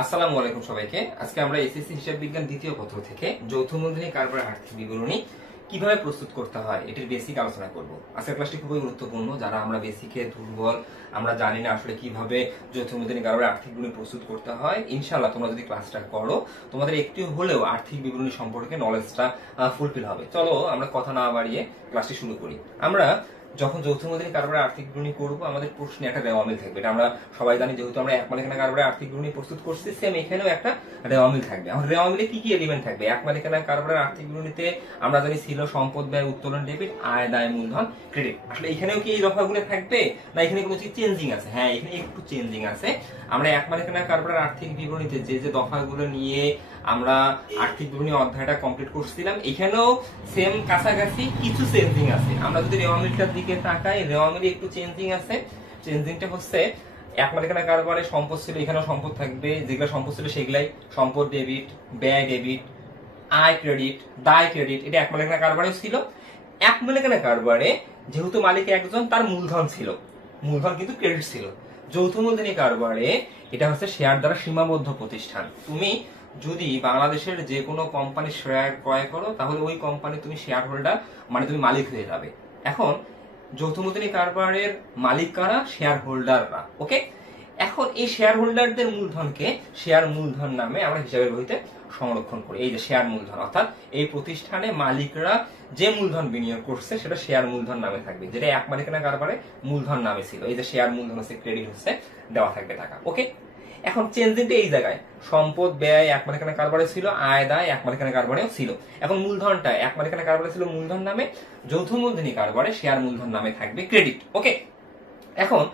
আসসালামু আলাইকুম সবাইকে। আজকে আমরা এসএসসি হিসাব বিজ্ঞান দ্বিতীয় পত্র থেকে যৌথ মূলধনী কারবারের আর্থিক বিবরণী কিভাবে প্রস্তুত করতে হয় এটির বেসিক আলোচনা করব। আজকের ক্লাসটি খুবই গুরুত্বপূর্ণ। যারা আমরা বেসিকে দুর্বল, আমরা জানি না আসলে কিভাবে যৌথ মূলধনী কারবারের আর্থিক বিবরণী প্রস্তুত করতে হয়, ইনশাআল্লাহ তোমরা যদি ক্লাসটা করো তোমাদের একটু হলেও আর্থিক বিবরণী সম্পর্কে নলেজটা ফুলফিল হবে। চলো আমরা কথা না বাড়িয়ে ক্লাসটি শুরু করি। আমরা যখন যৌথ মূলধনী কারবারের আর্থিক বিবরণী করবো আমাদের প্রশ্নে একটা রেওয়া মিল থাকবে। এটা আমরা সবাই জানি, যেহেতু আমরা এক মালিকানা কারবারের আর্থিক বিবরণী প্রস্তুত করছি, সেম এখানেও একটা রেওয়া মিল থাকবে। আমাদের রেওয়া মিলে কি কি এলিমেন্ট থাকবে? এক মালিকানা কারবারের আর্থিক বিবরণীতে আমরা জানি ছিল সম্পদ, ব্যয়, উত্তোলন, ডেবিট, আয়, দায়, মূলধন, ক্রেডিট। আসলে এখানেও কি এই দফাগুলো থাকবে না এখানে কোনো চেঞ্জিং আছে? হ্যাঁ, এখানে একটু চেঞ্জিং আছে। আমরা এক মালিকানা কারবারের আর্থিক বিবরণীতে যে যে দফাগুলো নিয়ে আমরা আর্থিক বিবরণী অধ্যায়টা কমপ্লিট করছিলাম, এখানেও সেম কাছাকাছি কিছু চেঞ্জিং আছে। আমরা যদি রেওয়া মিলটার দিকে তাকাই, রেওয়া মিলে একটু চেঞ্জিং আছে। চেঞ্জিংটা হচ্ছে এক মালিকানা কারবারে সম্পদ ছিল, এখানেও সম্পদ থাকবে। যেগুলো সম্পদ ছিল সেগুলাই সম্পদ ডেবিট, ব্যয় ডেবিট, আয় ক্রেডিট, দায় ক্রেডিট। এটা এক মালিকানা কারবারে ছিল। এক মালিকানা কারবারে যেহেতু মালিক একজন, তার মূলধন ছিল, মূলধন কিন্তু ক্রেডিট ছিল। যৌথ মূলধনী কারবারে এটা হচ্ছে শেয়ার দ্বারা সীমাবদ্ধ প্রতিষ্ঠান। তুমি যদি বাংলাদেশের যে কোনো কোম্পানি শেয়ার ক্রয় করো তাহলে ওই কোম্পানি তুমি শেয়ার হোল্ডার, মানে তুমি মালিক হয়ে যাবে। এখন যৌথ মূলধনী কারবারের মালিক কারা? শেয়ার হোল্ডাররা। ওকে, এখন এই শেয়ার হোল্ডারদের মূলধনকে শেয়ার মূলধন নামে আমরা হিসাবের বইতে সংরক্ষণ করি। এই যে শেয়ার মূলধন, অর্থাৎ এই প্রতিষ্ঠানে মালিকরা যে মূলধন বিনিয়োগ করছে সেটা শেয়ার মূলধন নামে থাকবে, যেটা এক মালিকানা কারবারে মূলধন নামে ছিল। এই যে শেয়ার মূলধন হচ্ছে, ক্রেডিট হচ্ছে, দেওয়া থাকবে টাকা। ওকে, এখন চেঞ্জিংটা এই জায়গায়, সম্পদ ব্যয় এক মালিকানা কারবারে ছিল, আয় দায় এক মালিকানা কারবারেও ছিল। এখন মূলধনটা এক মালিকানা কারবারে ছিল মূলধন নামে, যৌথ মূলধনী কারবারে শেয়ার মূলধন নামে থাকবে ক্রেডিট। ওকে, এখন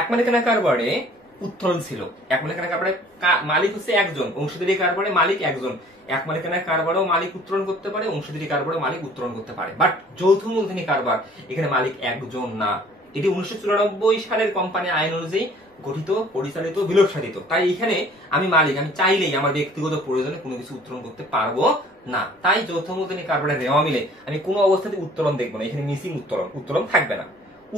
এক মালিকানা কারবারে উত্তোলন ছিল। এক মালিকানা কারবারে মালিক হচ্ছে একজন, অংশীদারি কারবারে মালিক একজন। এক মালিকানা কারবারেও মালিক উত্তোলন করতে পারে, অংশীদারি কারবারেও মালিক উত্তোলন করতে পারে। বাট যৌথ মূলধনী কারবার এখানে মালিক একজন না। এটি 1994 সালের কোম্পানি আইন অনুযায়ী গঠিত, পরিচালিত, বিলোপ সাধিত। তাই এখানে আমি মালিক, আমি চাইলেই আমার ব্যক্তিগত প্রয়োজনে কোনো কিছু উত্তোলন করতে পারবো না। তাই যৌথ মূলধনী কারবারের রেওয়া মিলে আমি কোনো অবস্থাতে উত্তোলন দেখবো না। এখানে মিসিং উত্তোলন, উত্তোলন থাকবে না।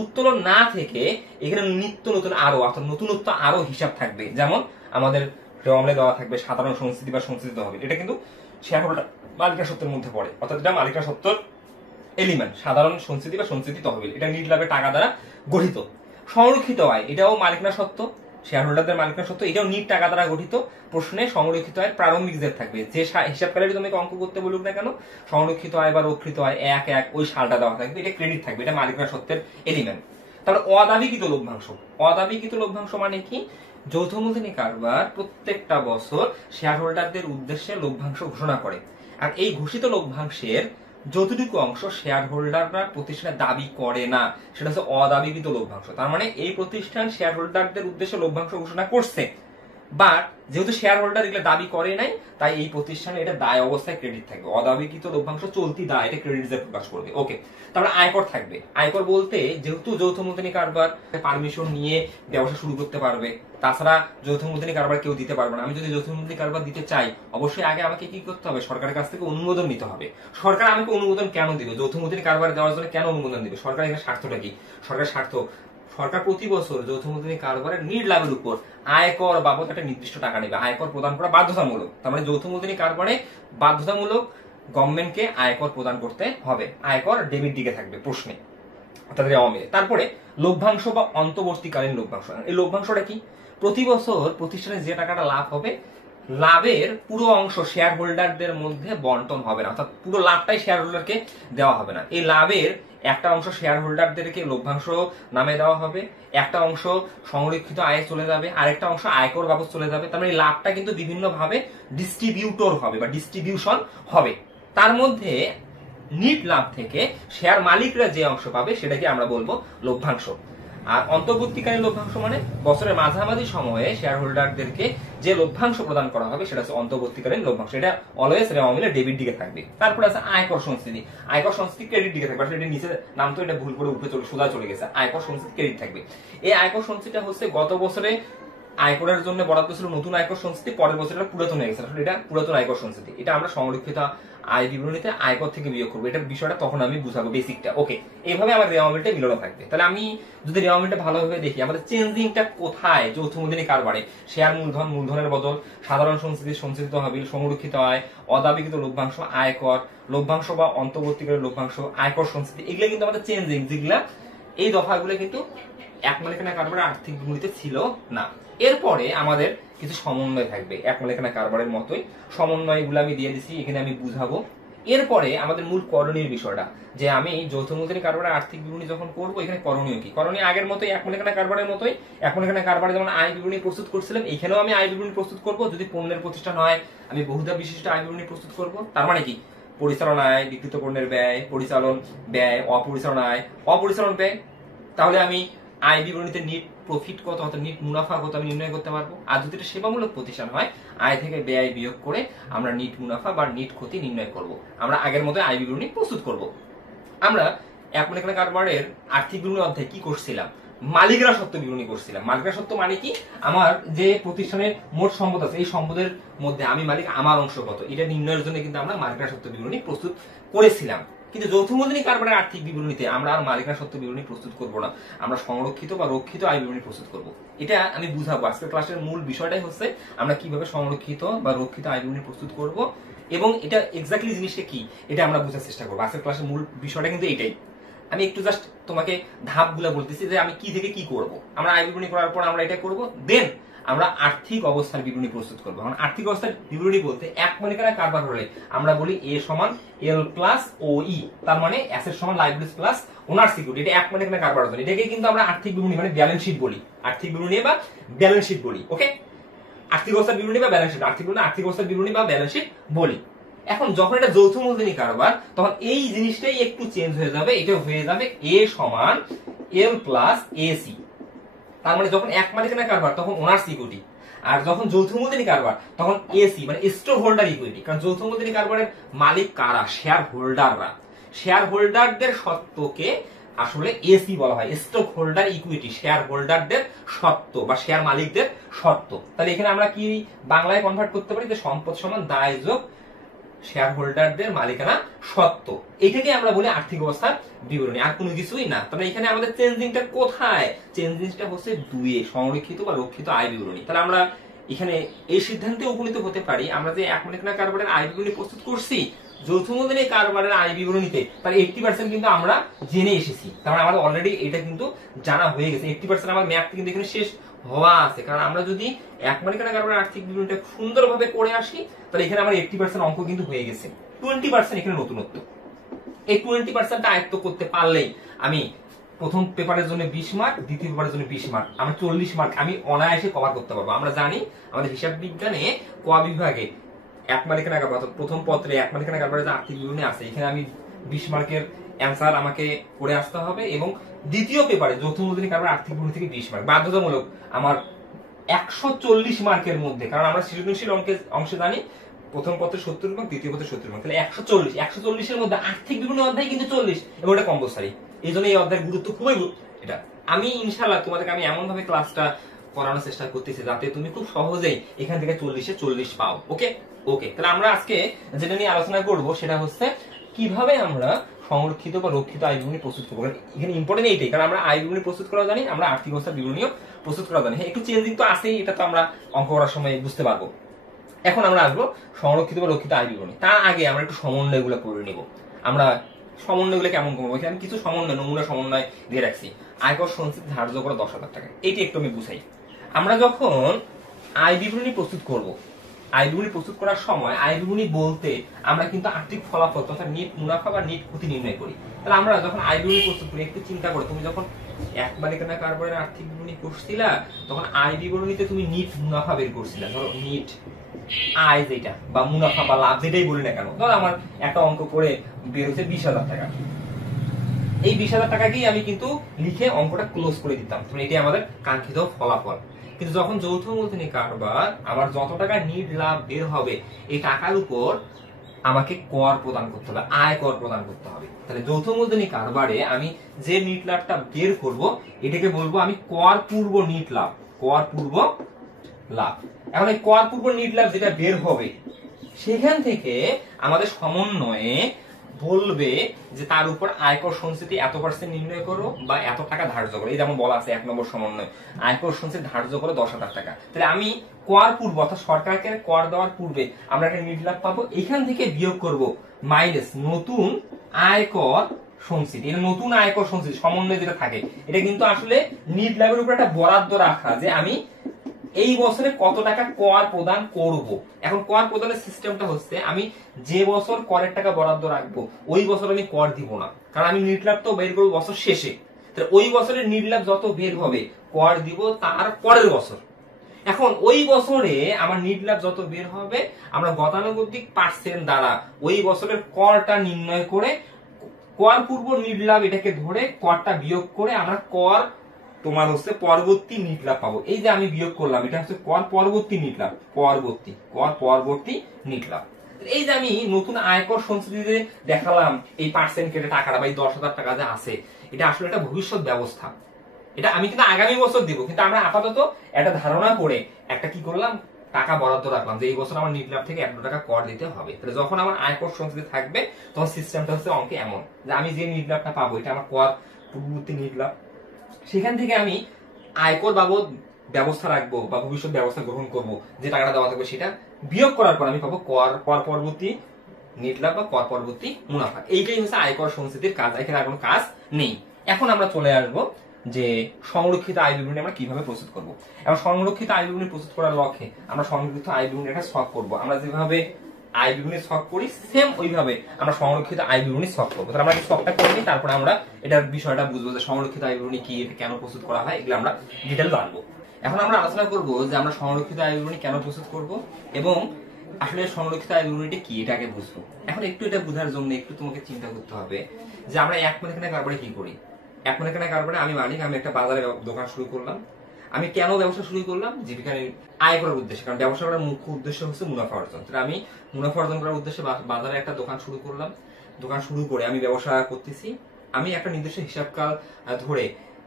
উত্তোলন না থেকে এখানে নিত্য নতুন আরো, অর্থাৎ নতুনত্ব আরো হিসাব থাকবে। যেমন আমাদের রেওয়া মিলে দেওয়া থাকবে সাধারণ সংস্কৃতি বা সংস্কৃতি তহবিল। এটা কিন্তু শেয়ার হোল্ডার মালিকানা সত্ত্বের মধ্যে পড়ে, অর্থাৎ এটা মালিকানা সত্ত্বর এলিমেন্ট। সাধারণ সংস্কৃতি বা সংস্কৃতি তহবিল এটা নিট লাভের টাকা দ্বারা গঠিত। সংরক্ষিত আয় এটাও মালিকানা সত্ত্ব, শেয়ার হোল্ডারদের মালিকানা সত্ত্ব, এটাও নিট টাকা দ্বারা গঠিত। প্রশ্নে সংরক্ষিত আয়ের প্রারম্ভিক জের থাকবে। যে হিসাবকারী তোমাকে অঙ্ক করতে বলুক না কেন, সংরক্ষিত আয় বা রক্ষিত আয় এক এক ওই সালটা দেওয়া থাকবে। এটা ক্রেডিট থাকবে, এটা মালিকানা সত্ত্বের এলিমেন্ট। তারপরে অদাবিকৃত লভ্যাংশ। অদাবিকৃত লভ্যাংশ মানে কি? যৌথ মূলধনী কারবার প্রত্যেকটা বছর শেয়ার হোল্ডারদের উদ্দেশ্যে লভ্যাংশ ঘোষণা করে। আর এই ঘোষিত লভ্যাংশের যতটুকু অংশ শেয়ার হোল্ডাররা প্রতিষ্ঠানে দাবি করে না, সেটা হচ্ছে অদাবিকৃত লভ্যাংশ। তার মানে এই প্রতিষ্ঠান শেয়ার হোল্ডারদের উদ্দেশ্যে লভ্যাংশ ঘোষণা করছে, বাট যেহেতু শেয়ার হোল্ডার এগুলো দাবি করে নাই, তাই এই প্রতিষ্ঠানে এটা দায় অবস্থায় ক্রেডিট থাকবে। অদাবিকৃত লভ্যাংশ চলতি দায়, এটা ক্রেডিট হিসেবে প্রকাশ করবে। ওকে, তারপরে আয়কর থাকবে। আয়কর বলতে যেহেতু যৌথ মূলধনী কারবার পারমিশন নিয়ে ব্যবসা শুরু করতে পারবে, তাছাড়া যৌথ মূলধনী কারবার কেউ দিতে পারবে না। আমি যদি যৌথ মূলধনী কারবার দিতে চাই, অবশ্যই আগে আমাকে কি করতে হবে? সরকারের কাছ থেকে অনুমোদন নিতে হবে। সরকার আমাকে অনুমোদন কেন দিবে? যৌথ মূলধনী কারবার দেওয়ার জন্য কেন অনুমোদন দিবে? সরকার এখানে স্বার্থটা কি? সরকার স্বার্থ, সরকার প্রতি বছর যৌথ মূলধনী কারবারের নিট লাভের উপর আয়কর বাবদ একটা নির্দিষ্ট টাকা নেবে। আয়কর প্রদান করা বাধ্যতামূলক। তার মানে যৌথ মূলধনী কারবারে বাধ্যতামূলক গভর্নমেন্টকে আয়কর প্রদান করতে হবে। আয়কর ডেবিট দিকে থাকবে প্রশ্নে, অর্থাৎ রেওয়া মিলে। তারপরে লভ্যাংশ বা অন্তর্বর্তীকালীন লভ্যাংশ। এই লভ্যাংশটা কি? প্রতি বছর প্রতিষ্ঠানে যে টাকাটা লাভ হবে, লাভের পুরো অংশ শেয়ার হোল্ডারদের মধ্যে বন্টন হবে না, অর্থাৎ পুরো লাভটাই শেয়ার হোল্ডারকে দেওয়া হবে না। এই লাভের একটা অংশ শেয়ার হোল্ডারদেরকে লভ্যাংশ নামে দেওয়া হবে, একটা অংশ সংরক্ষিত আয়ে চলে যাবে, আরেকটা অংশ আয়কর বাবদ চলে যাবে। তার মানে এই লাভটা কিন্তু বিভিন্ন ভাবে ডিস্ট্রিবিউটর হবে বা ডিস্ট্রিবিউশন হবে। তার মধ্যে নিট লাভ থেকে শেয়ার মালিকরা যে অংশ পাবে সেটাকে আমরা বলবো লভ্যাংশ। আর অন্তর্বর্তীকালীন লভ্যাংশ মানে বছরের মাঝামাঝি সময়ে শেয়ার হোল্ডারদেরকে যে লভ্যাংশ প্রদান করা হবে সেটা হচ্ছে অন্তর্বর্তীকালীন লভ্যাংশ। এটা অলওয়েজ রেওয়া মিলে ডেবিট দিকে থাকবে। তারপরে আছে আয়কর সংস্কৃতি। আয়কর সংস্কৃতি ক্রেডিট দিকে থাকবে। আসলে এটা নিচে নাম তো এটা ভুল করে উপরে সোজা চলে গেছে। আয়কর সংস্কৃতি ক্রেডিট থাকবে। এই আয়কর সংস্কৃতিটা হচ্ছে গত বছরে আয়করের জন্য বরাদ্দ ছিল নতুন আয়কর সংস্কৃতি, পরের বছর এটা পুরাতন হয়ে গেছে। আসলে এটা পুরাতন আয়কর সংস্কৃতি। এটা আমরা সংরক্ষিত আয় বিবরণীতে আয়কর থেকে বিয়োগ করবো, এটার বিষয়টা তখন আমি বুঝাবো বেসিকটা। ওকে, এইভাবে আমার রেওয়ামিলটা মিলানো থাকবে। তাহলে আমি যদি রেওয়ামিলটা ভালোভাবে দেখি, আমাদের চেঞ্জিংটা কোথায়? যৌথ মূলধনী কারবারে শেয়ার মূলধন, মূলধনের বদল, সাধারণ সঞ্চিতি, সঞ্চিত তহবিল, সংরক্ষিত আয়, অদাবিকৃত লভ্যাংশ, আয়কর, লভ্যাংশ বা অন্তর্বর্তীকালের লভ্যাংশ, আয়কর সঞ্চিতি, এগুলো কিন্তু আমাদের চেঞ্জিং, যেগুলা এই দফাগুলো কিন্তু এক মালিকানা কারবারের আর্থিক বিবরণীতে ছিল না। এরপরে আমাদের কিছু সমন্বয় থাকবে এক মালিকানা কারবারের মতোই, সমন্বয়গুলো আমি দিয়ে দিচ্ছি, এখানে আমি বুঝাবো। এরপরে আমাদের মূল করণীয় বিষয়টা, যে আমি যৌথ মূলধনী কারবারের আর্থিক বিবরণী যখন করবো, এখানে করণীয় কি? করণীয় আগের মতোই, এক মালিকানা কারবারের মতোই। এক মালিকানা কারবারে যেমন আয় বিবরণী প্রস্তুত করছিলাম, এখানেও আমি আয় বিবরণী প্রস্তুত করব। যদি পণ্যের প্রতিষ্ঠান হয়, আমি বহুধা বিশিষ্ট আয় বিবরণী প্রস্তুত করব। তার মানে কি? পরিচালনা আয়, বিক্রিত পণ্যের ব্যয়, পরিচালন ব্যয়, অপরিচালন আয়, অপরিচালন ব্যয়। তাহলে আমি আয় বিবরণীতে নিট প্রফিট কত, অর্থাৎ নিট মুনাফা কত আমি নির্ণয় করতে পারবো। আর যদি এটা সেবামূলক প্রতিষ্ঠান হয়, আয় থেকে ব্যয় বিয়োগ করে আমরা নিট মুনাফা বা নিট ক্ষতি নির্ণয় করব। আমরা আগের মতো আয় বিবরণী প্রস্তুত করব। আমরা এক মালিকানা কারবারের আর্থিক বিবরণী অধ্যায়ে কি করছিলাম? মালিকানা সত্ত্ব বিবরণী করছিলাম। মালিকানা সত্ত্ব মানে কি? আমার যে প্রতিষ্ঠানের মোট সম্পদ আছে, এই সম্পদের মধ্যে আমি মালিক, আমার অংশ কত, এটা নির্ণয়ের জন্য কিন্তু আমরা মালিকানা সত্ত্ব বিবরণী প্রস্তুত করেছিলাম। কিন্তু যৌথ মূলধনী কারবারের আর্থিক বিবরণীতে আমরা আর মালিকানা সত্ত্ব বিবরণী প্রস্তুত করব না, আমরা সংরক্ষিত বা রক্ষিত আয় বিবরণী প্রস্তুত করব। এটা আমি বুঝাবো। আজকের ক্লাসের মূল বিষয়টাই হচ্ছে আমরা কিভাবে সংরক্ষিত বা রক্ষিত আয় বিবরণী প্রস্তুত করব, এবং এটা এক্স্যাক্টলি জিনিসটা কি এটা আমরা বোঝার চেষ্টা করবো। আজকের ক্লাসের মূল বিষয়টা কিন্তু এটাই। আমি একটু জাস্ট তোমাকে ধাপগুলো বলতেছি যে আমি কি থেকে কি করব। আমরা আয় বিবরণী করার পর আমরা এটা করব, দেন আমরা আর্থিক অবস্থার বিবরণী প্রস্তুত করবো। কারণ আর্থিক অবস্থার বিবরণী বলতে এক মালিকানা কারবার হলে আমরা বলি এ সমান এল প্লাস ও ই, তার মানে অ্যাসেট সমান লাইবিলিটিস প্লাস ওনার সিকিউরিটি। এটা এক মালিকানা কারবার জন্য, এটাকে কিন্তু আমরা আর্থিক বিবরণী মানে ব্যালেন্স শিট বলি, আর্থিক বিবরণী বা ব্যালেন্স শিট বলি। ওকে, আর্থিক অবস্থার বিবরণী বা ব্যালেন্স শিট, আর্থিক বিবরণী, আর্থিক অবস্থার বিবরণী বা ব্যালেন্স শিট বলি। এখন যখন এটা যৌথ মূলধনী কারবার, তখন এই জিনিসটাই একটু চেঞ্জ হয়ে যাবে, এটা হয়ে যাবে এ সমান এল প্লাস এসি। তার মানে যখন এক মালিকানা কারবার তখন ওনার সিকিউরিটি, আর যখন যৌথ মূলধনী কারবার তখন এসি মানে স্টক হোল্ডার ইকুইটি। কারণ যৌথ মূলধনী কারবারের মালিক কারা? শেয়ার হোল্ডাররা। শেয়ার হোল্ডারদের সত্ত্বকে আসলে এসি বলা হয়, স্টক হোল্ডার ইকুইটি, শেয়ার হোল্ডারদের সত্ত্ব বা শেয়ার মালিকদের সত্ত্ব। তাহলে এখানে আমরা কি বাংলায় কনভার্ট করতে পারি যে সম্পদ সমান দায় যোগ শেয়ার হোল্ডারদের মালিকানা সত্ত্ব। এটাকে আমরা বলি আর্থিক অবস্থার বিবরণী, আর কোনো কিছুই না। তাহলে এখানে আমাদের চেঞ্জিংটা কোথায়? চেঞ্জিংটা হচ্ছে দুইয়ে, সংরক্ষিত বা রক্ষিত আয় বিবরণী। তাহলে আমরা এখানে এই সিদ্ধান্তে উপনীত হতে পারি, আমরা যে এক মালিকানা কারবারের আয় বিবরণী প্রস্তুত করছি যৌথ মূলধনী কারবারের আয় বিবরণীতে, তার 80% কিন্তু আমরা জেনে এসেছি। তার মানে আমাদের অলরেডি এটা কিন্তু জানা হয়ে গেছে। 80% আমার ম্যাথ কিন্তু এখানে শেষ হওয়া আছে। কারণ আমরা যদি এক মালিকানা কারবারের আর্থিক বিবরণীটা সুন্দরভাবে করে আসি, তাহলে এখানে আমার 80% অঙ্ক কিন্তু হয়ে গেছে। 20% এখানে নতুনত্ব। এই 20% আয়ত্ত করতে পারলেই আমি প্রথম পেপারের জন্য 20 মার্ক, দ্বিতীয় পেপারের জন্য 20 মার্ক, আমরা 40 মার্ক আমি অনায়াসে কভার করতে পারবো। আমরা জানি আমাদের হিসাব বিজ্ঞানে ক বিভাগে এক মালিকানা কারবার, প্রথম পত্রে এক মালিকানা কারবারের যে আর্থিক বিবরণী আছে, এখানে আমি 20 মার্কের অ্যান্সার আমাকে করে আসতে হবে, এবং দ্বিতীয় পেপারে যৌথ মূলধনী কারবার আর্থিক বিবরণী থেকে 20 মার্ক বাধ্যতামূলক আমার 140 মার্কের মধ্যে। কারণ আমরা সৃজনশীল অংশে জানি প্রথম পত্রে 70 মার্ক, দ্বিতীয় পত্রে 70 মার্ক, তাহলে 140 এর মধ্যে আর্থিক বিবরণী অধ্যায় কিন্তু 40, এবং এটা কম্পালসারি। এই জন্য এই অধ্যায়ের গুরুত্ব খুবই এটা। আমি ইনশাআল্লাহ তোমাদেরকে আমি এমন ভাবে ক্লাসটা করানোর চেষ্টা করতেছি যাতে তুমি খুব সহজেই এখান থেকে 40-এ 40 পাও। ওকে ওকে, তাহলে আমরা আজকে যেটা নিয়ে আলোচনা করব সেটা হচ্ছে কিভাবে আমরা সংরক্ষিত বা রক্ষিত আয় বিবরণী প্রস্তুত করবো। এখানে ইম্পর্টেন্ট এইটাই, কারণ আমরা আয় বিবরণী প্রস্তুত করা জানি, আমরা আর্থিক অবস্থার বিবরণীও প্রস্তুত করা জানি। হ্যাঁ, একটু চেঞ্জিং তো আছেই, এটা তো আমরা অঙ্ক করার সময় বুঝতে পারবো। এখন আমরা আসবো সংরক্ষিত বা রক্ষিত আয় বিবরণী। তার আগে আমরা একটু সমন্বয়গুলো করে নিব। আমরা সমন্বয়গুলো কেমন করবো, এখানে কিছু সমন্বয়, নমুনা সমন্বয় দিয়ে রাখছি। আয়কর সঞ্চিতি ধার্য করে 10,000 টাকা, এইটি একটু আমি বুঝাই। আমরা যখন আয় বিবরণী প্রস্তুত করব, আয় বিবরণী প্রস্তুত করার সময় আয় বিবরণী বলতে আমরা কিন্তু আর্থিক ফলাফল তথা নিট মুনাফা বা নিট ক্ষতি নির্ণয় করি। তাহলে আমরা যখন আয় বিবরণী প্রস্তুত করি, একটু চিন্তা করো, তুমি যখন এক মালিকানা কারবারের আর্থিক বিবরণী করছিলা, তখন আয় বিবরণীতে তুমি নিট মুনাফা বের করছিলা। ধরো নিট আয় যেটা বা মুনাফা বা লাভ যেটাই বলি না কেন, ধরো আমার একটা অঙ্ক করে বের হচ্ছে 20,000 টাকা। এই 20,000 টাকাকেই আমি কিন্তু লিখে অঙ্কটা ক্লোজ করে দিতাম, এটাই আমাদের কাঙ্ক্ষিত ফলাফল। কিন্তু যখন যৌথ মূলধনী কারবার, আমার যত টাকা নিট লাভ বের হবে, এই টাকার উপর আমাকে কর প্রদান করতে হবে, আয় কর প্রদান করতে হবে। তাহলে যৌথ মূলধনী কারবারে আমি যে নিট লাভটা বের করব, এটাকে বলবো আমি কর পূর্ব নিট লাভ, কর পূর্ব লাভ। এখন এই কর পূর্ব নিট লাভ যেটা বের হবে, সেখান থেকে আমাদের সমন্বয়ে বলবে যে তার উপর আয়কর সঞ্চিতি এত % নির্ণয় করো বা এত টাকা ধার্য করো। এই যেমন বলা আছে 1 নম্বর সমন্বয়, আয়কর সঞ্চিতি ধার্য করো 10,000 টাকা। তাহলে আমি কর পূর্ব অর্থাৎ সরকারকে কর দেওয়ার পূর্বে আমরা একটা নিট লাভ পাবো, এখান থেকে বিয়োগ করব মাইনাস নতুন আয়কর সঞ্চিতি। এটা নতুন আয়কর সঞ্চিতি সমন্বয় যেটা থাকে, এটা কিন্তু আসলে নিট লাভের উপর একটা বরাদ্দ রাখা যে আমি এই বছরে কত টাকা কর প্রদান করব। এখন কর প্রদানের সিস্টেমটা হচ্ছে আমি যে বছর করের টাকা বরাদ্দ রাখবো ওই বছর আমি কর দিব না, কারণ আমি নিট লাভ তো বের করবো বছর শেষে। তাহলে ওই বছরের নিট লাভ যত বের হবে কর দিব তার পরের বছর। এখন ওই বছরে আমার নিট লাভ যত বের হবে আমরা গতানুগতিক % দ্বারা ওই বছরের করটা নির্ণয় করে কর পূর্ব নিট লাভ এটাকে ধরে করটা বিয়োগ করে আমরা কর তোমার হচ্ছে পরবর্তী নিট লাভ পাবো। এই যে আমি বিয়োগ করলাম এটা হচ্ছে কর পরবর্তী নিট লাভ, কর পরবর্তী নিট লাভ। এই যে আমি নতুন আয়কর সঞ্চিতিতে দেখালাম এই % কেটে টাকাটা বা এই 10,000 টাকা যে আছে, এটা আসলে একটা ভবিষ্যৎ ব্যবস্থা। এটা আমি কিন্তু আগামী বছর দিব, কিন্তু আমরা আপাতত একটা ধারণা করে একটা কি করলাম টাকা বরাদ্দ রাখলাম যে এই বছর আমার নিট লাভ থেকে 1 টাকা কর দিতে হবে। তাহলে যখন আমার আয়কর সঞ্চিতি থাকবে তখন সিস্টেমটা হচ্ছে অঙ্কে এমন যে আমি যে নিট লাভটা পাবো এটা আমার কর পূর্ববর্তী নিট লাভ, সেখান থেকে আমি আয়কর বাবদ ব্যবস্থা রাখবো বা ভবিষ্যৎ ব্যবস্থা গ্রহণ করব, যে টাকাটা দেওয়া থাকবে সেটা বিয়োগ করার পর আমি পাবো কর পরবর্তী নিট লাভ বা কর পরবর্তী মুনাফা। এইটাই হচ্ছে আয়কর সঞ্চিতির কাজ, এখানে আর কোনো কাজ নেই। এখন আমরা চলে আসবো যে সংরক্ষিত আয় বিবরণী আমরা কিভাবে প্রস্তুত করব। এবং সংরক্ষিত আয় বিবরণী প্রস্তুত করার লক্ষ্যে আমরা সংরক্ষিত আয় বিবরণী একটা ছক করব। আমরা যেভাবে আয় বিবরণী ছক করি সেম ওইভাবে আমরা সংরক্ষিত আয় বিবরণী ছক করবো। তাহলে আমরা ছকটা করে নিই, তারপরে আমরা এটার বিষয়টা বুঝবো যে সংরক্ষিত আয় বিবরণী কি, এটা কেন প্রস্তুত করা হয়, এগুলো আমরা ডিটেল জানবো। এখন আমরা আলোচনা করব যে আমরা সংরক্ষিত আয় বিবরণী কেন প্রস্তুত করব এবং আসলে সংরক্ষিত আয় বিবরণীটা কি এটা আগে বুঝবো। এখন একটু এটা বোঝার জন্য একটু তোমাকে চিন্তা করতে হবে যে আমরা এক মালিকানা কারবারে কি করি। এক মালিকানা কারবারে আমি মালিক, আমি একটা বাজারে দোকান শুরু করলাম। আমি কেন ব্যবসা শুরু করলাম? জীবিকা আয় করার উদ্দেশ্যে, কারণ ব্যবসা করার মুখ্য উদ্দেশ্য হচ্ছে মুনাফা অর্জন। তাহলে আমি মুনাফা অর্জন করার উদ্দেশ্যে বাজারে একটা দোকান শুরু করলাম। দোকান শুরু করে আমি ব্যবসা করতেছি। আমি একটা নির্দিষ্ট হিসাবকাল ধরে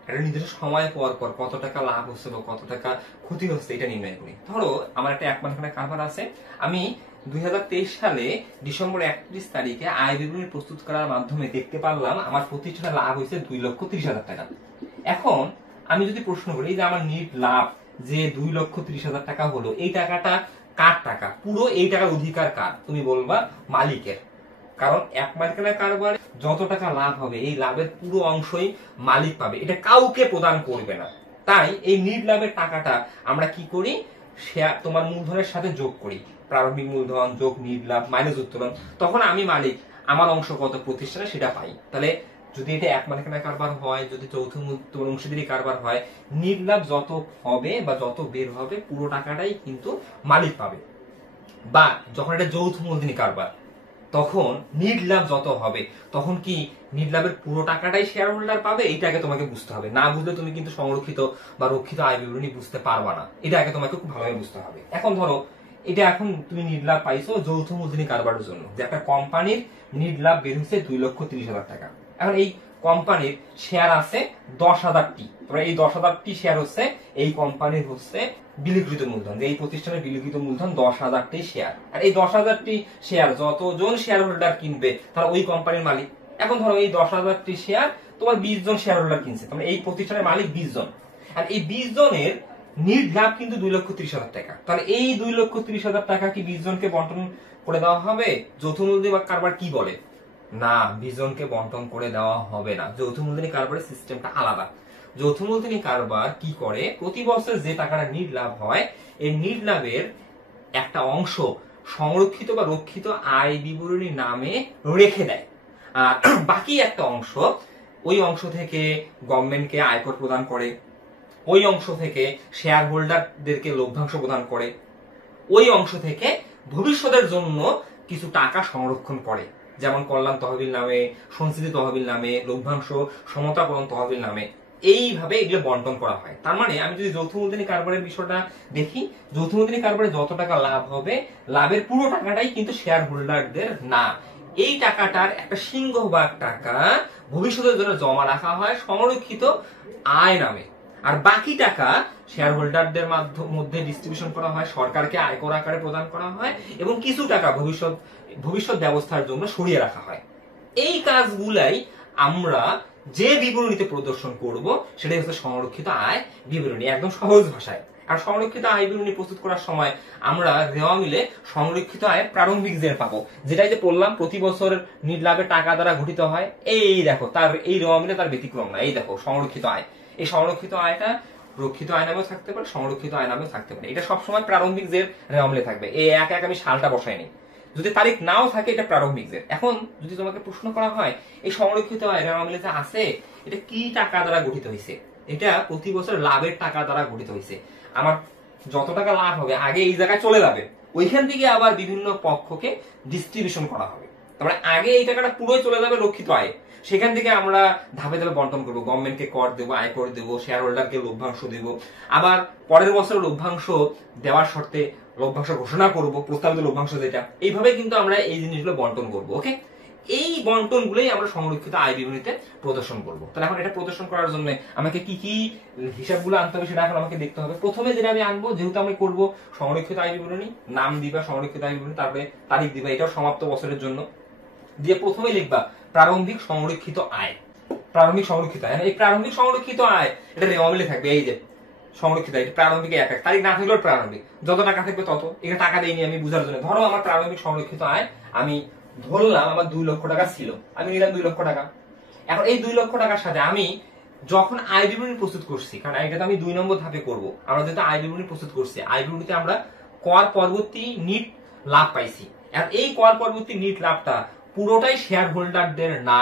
একটা নির্দিষ্ট সময় পর পর কত টাকা লাভ হচ্ছে বা কত টাকা ক্ষতি হচ্ছে এটা নির্ণয় করি। ধরো আমার একটা এক মালিকানা কারবার আছে, আমি 2023 সালে ডিসেম্বর 31 তারিখে আয় বিবরণী প্রস্তুত করার মাধ্যমে দেখতে পারলাম আমার প্রতিষ্ঠানে লাভ হয়েছে 2,30,000 টাকা। এখন আমি যদি প্রশ্ন করি যে আমার নিট লাভ যে 2,30,000 টাকা হলো, এই টাকাটা কার টাকা? পুরো এই টাকার অধিকার কার? তুমি বলবা মালিকের, কারণ এক মালিকানা কারবারে যত টাকা লাভ হবে এই লাভের পুরো অংশই মালিক পাবে, এটা কাউকে প্রদান করবে না। তাই এই নিট লাভের টাকাটা আমরা কি করি, তোমার মূলধনের সাথে যোগ করি, প্রারম্ভিক মূলধন যোগ নিট লাভ মাইনাস উত্তোলন, তখন আমি মালিক, আমার অংশ কত প্রতিষ্ঠানে সেটা পাই। তাহলে যদি এটা এক মালিকানা কারবার হয়, যদি যৌথ অংশীদারি কারবার হয়, নিট লাভ যত হবে বা যত বের হবে পুরো টাকাটাই কিন্তু মালিক পাবে। বা যখন এটা যৌথ মূলধনী কারবার তখন নিট লাভ যত হবে তখন কি নিট লাভের পুরো টাকাটাই শেয়ার হোল্ডার পাবে, এটা আগে তোমাকে বুঝতে হবে। না বুঝলে তুমি কিন্তু সংরক্ষিত বা রক্ষিত আয় বিবরণী বুঝতে পারবা না, এটা আগে তোমাকে খুব ভালোভাবে বুঝতে হবে। এখন ধরো এটা এখন তুমি নিট লাভ পাইছো যৌথ মূলধনী কারবারের জন্য, যে একটা কোম্পানির নিট লাভ বের হচ্ছে 2,30,000 টাকা। এখন এই কোম্পানির শেয়ার আছে 10,000টি, তোমরা এই 10,000টি শেয়ার হচ্ছে এই কোম্পানির হচ্ছে বিলিকৃত মূলধন, যে এই প্রতিষ্ঠানের বিলিকৃত মূলধন 10,000টি শেয়ার। আর এই 10,000টি শেয়ার যতজন শেয়ার হোল্ডার কিনবে তারা ওই কোম্পানির মালিক। এখন ধরো এই 10,000টি শেয়ার তোমার 20 জন শেয়ার হোল্ডার কিনছে, তোমার এই প্রতিষ্ঠানের মালিক 20 জন, আর এই 20 জনের নিট লাভ কিন্তু 2,30,000 টাকা। তাহলে এই 2,30,000 টাকা কি 20 জনকে বন্টন করে দেওয়া হবে? যৌথ মূলধনী কারবার কি বলে? না, 20 জনকে বন্টন করে দেওয়া হবে না। যৌথ মূলধনী কারবারের সিস্টেমটা আলাদা। যৌথ মূলধনী কারবার কি করে, প্রতি বছর যে টাকাটা নিট লাভ হয় এই নিট লাভের একটা অংশ সংরক্ষিত বা রক্ষিত আয় বিবরণী নামে রেখে দেয়, আর বাকি একটা অংশ ওই অংশ থেকে গভর্নমেন্টকে আয়কর প্রদান করে, ওই অংশ থেকে শেয়ার হোল্ডারদেরকে লভ্যাংশ প্রদান করে, ওই অংশ থেকে ভবিষ্যতের জন্য কিছু টাকা সংরক্ষণ করে, যেমন কল্যাণ তহবিল নামে, সঞ্চিতি তহবিল নামে, লভ্যাংশ সমতাপূরণ তহবিল নামে। এইভাবে এগুলো বন্টন করা হয়। তার মানে আমি যদি যৌথ মূলধনী কারবারের বিষয়টা দেখি, যৌথ মূলধনী কারবারে যত টাকা লাভ হবে লাভের পুরো টাকাটাই কিন্তু শেয়ার হোল্ডারদের না, এই টাকাটার একটা সিংহভাগ টাকা ভবিষ্যতের জন্য জমা রাখা হয় সংরক্ষিত আয় নামে। আর বাকি টাকা শেয়ার হোল্ডারদের মধ্যে ডিস্ট্রিবিউশন করা হয়, সরকারকে আয়কর আকারে প্রদান করা হয় এবং কিছু টাকা ভবিষ্যৎ ব্যবস্থার জন্য সরিয়ে রাখা হয়। এই কাজগুলাই আমরা যে বিবরণীতে প্রদর্শন করব সেটাই হচ্ছে সংরক্ষিত আয় বিবরণী, একদম সহজ ভাষায়। আর সংরক্ষিত আয় বিবরণী প্রস্তুত করার সময় আমরা রেওয়া মিলে সংরক্ষিত আয়ের প্রারম্ভিক জের পাবো, যেটাই যে বললাম প্রতি বছর নিট লাভের টাকা দ্বারা গঠিত হয়। এই দেখো তার এই রেওয়া মিলে তার ব্যতিক্রম না। এই দেখো সংরক্ষিত আয়, এই সংরক্ষিত আয়টা রক্ষিত আয় নামেও থাকতে পারে, সংরক্ষিত আয় নামেও থাকতে পারে। এটা সবসময় প্রারম্ভিক জের রেওয়া মিলে থাকবে। এই এক এক আমি সালটা বসাই নেই, যদি তারিখ নাও থাকে এটা প্রারম্ভিক জের। এখন যদি তোমাকে প্রশ্ন করা হয় এই সংরক্ষিত আয় রেওয়া মিলে যে আছে এটা কি টাকা দ্বারা গঠিত হয়েছে, এটা প্রতি বছর লাভের টাকা দ্বারা গঠিত হয়েছে। আমার যত টাকা লাভ হবে আগে এই জায়গায় চলে যাবে, ওইখান থেকে আবার বিভিন্ন পক্ষকে ডিস্ট্রিবিউশন করা হবে। তারপরে আগে এই টাকাটা পুরোই চলে যাবে রক্ষিত আয়, সেখান থেকে আমরা ধাপে ধাপে বন্টন করবো, গভর্নমেন্টকে কর দেবো, আয়কর দেবো, শেয়ার হোল্ডারকে লভ্যাংশ দেবো, আবার পরের বছর লভ্যাংশ দেওয়ার শর্তে লভ্যাংশ ঘোষণা করবো, প্রস্তাবিত লভ্যাংশ যেটা। এইভাবে কিন্তু আমরা এই জিনিসগুলো বন্টন করবো। ওকে, এই বন্টন গুলোই আমরা সংরক্ষিত আয় বিবরণীতে প্রদর্শন করব। তাহলে এখন এটা প্রদর্শন করার জন্য আমাকে কি কি হিসাবগুলো আনতে হবে সেটা এখন আমাকে দেখতে হবে। প্রথমে যেটা আমি আনবো, যেহেতু আমি করব সংরক্ষিত আয় বিবরণী, নাম দিবা সংরক্ষিত আয় বিবরণী, তারপরে তারিখ দিবা, এটাও সমাপ্ত বছরের জন্য দিয়ে প্রথমে লিখবা প্রারম্ভিক সংরক্ষিত আয়। প্রারম্ভিক সংরক্ষিত আয়, এই প্রারম্ভিক সংরক্ষিত আয় এটা রেওয়া মিলে থাকবে। এই যে সংরক্ষিত আয় প্রারম্ভিক এক এক তারিখ না থাকলেও প্রারম্ভিক, যত টাকা থাকবে তত। এটা টাকা দেয়নি আমি বুঝার জন্য। ধরো আমার প্রারম্ভিক সংরক্ষিত আয় আমি ধরলাম আমার 2 লক্ষ টাকা ছিল, আমি নিলাম 2 লক্ষ টাকা। এখন এই 2 লক্ষ টাকার সাথে আমি যখন আয় বিবরণী প্রস্তুত করছি, কারণ এটা তো আমি 2 নম্বর ধাপে করবো, আমরা যেহেতু আয় বিবরণী প্রস্তুত করছি, আয় বিবরণীতে আমরা কর পরবর্তী নিট লাভ পাইছি। আর এই কর পরবর্তী নিট লাভটা পুরোটাই শেয়ার হোল্ডারদের না।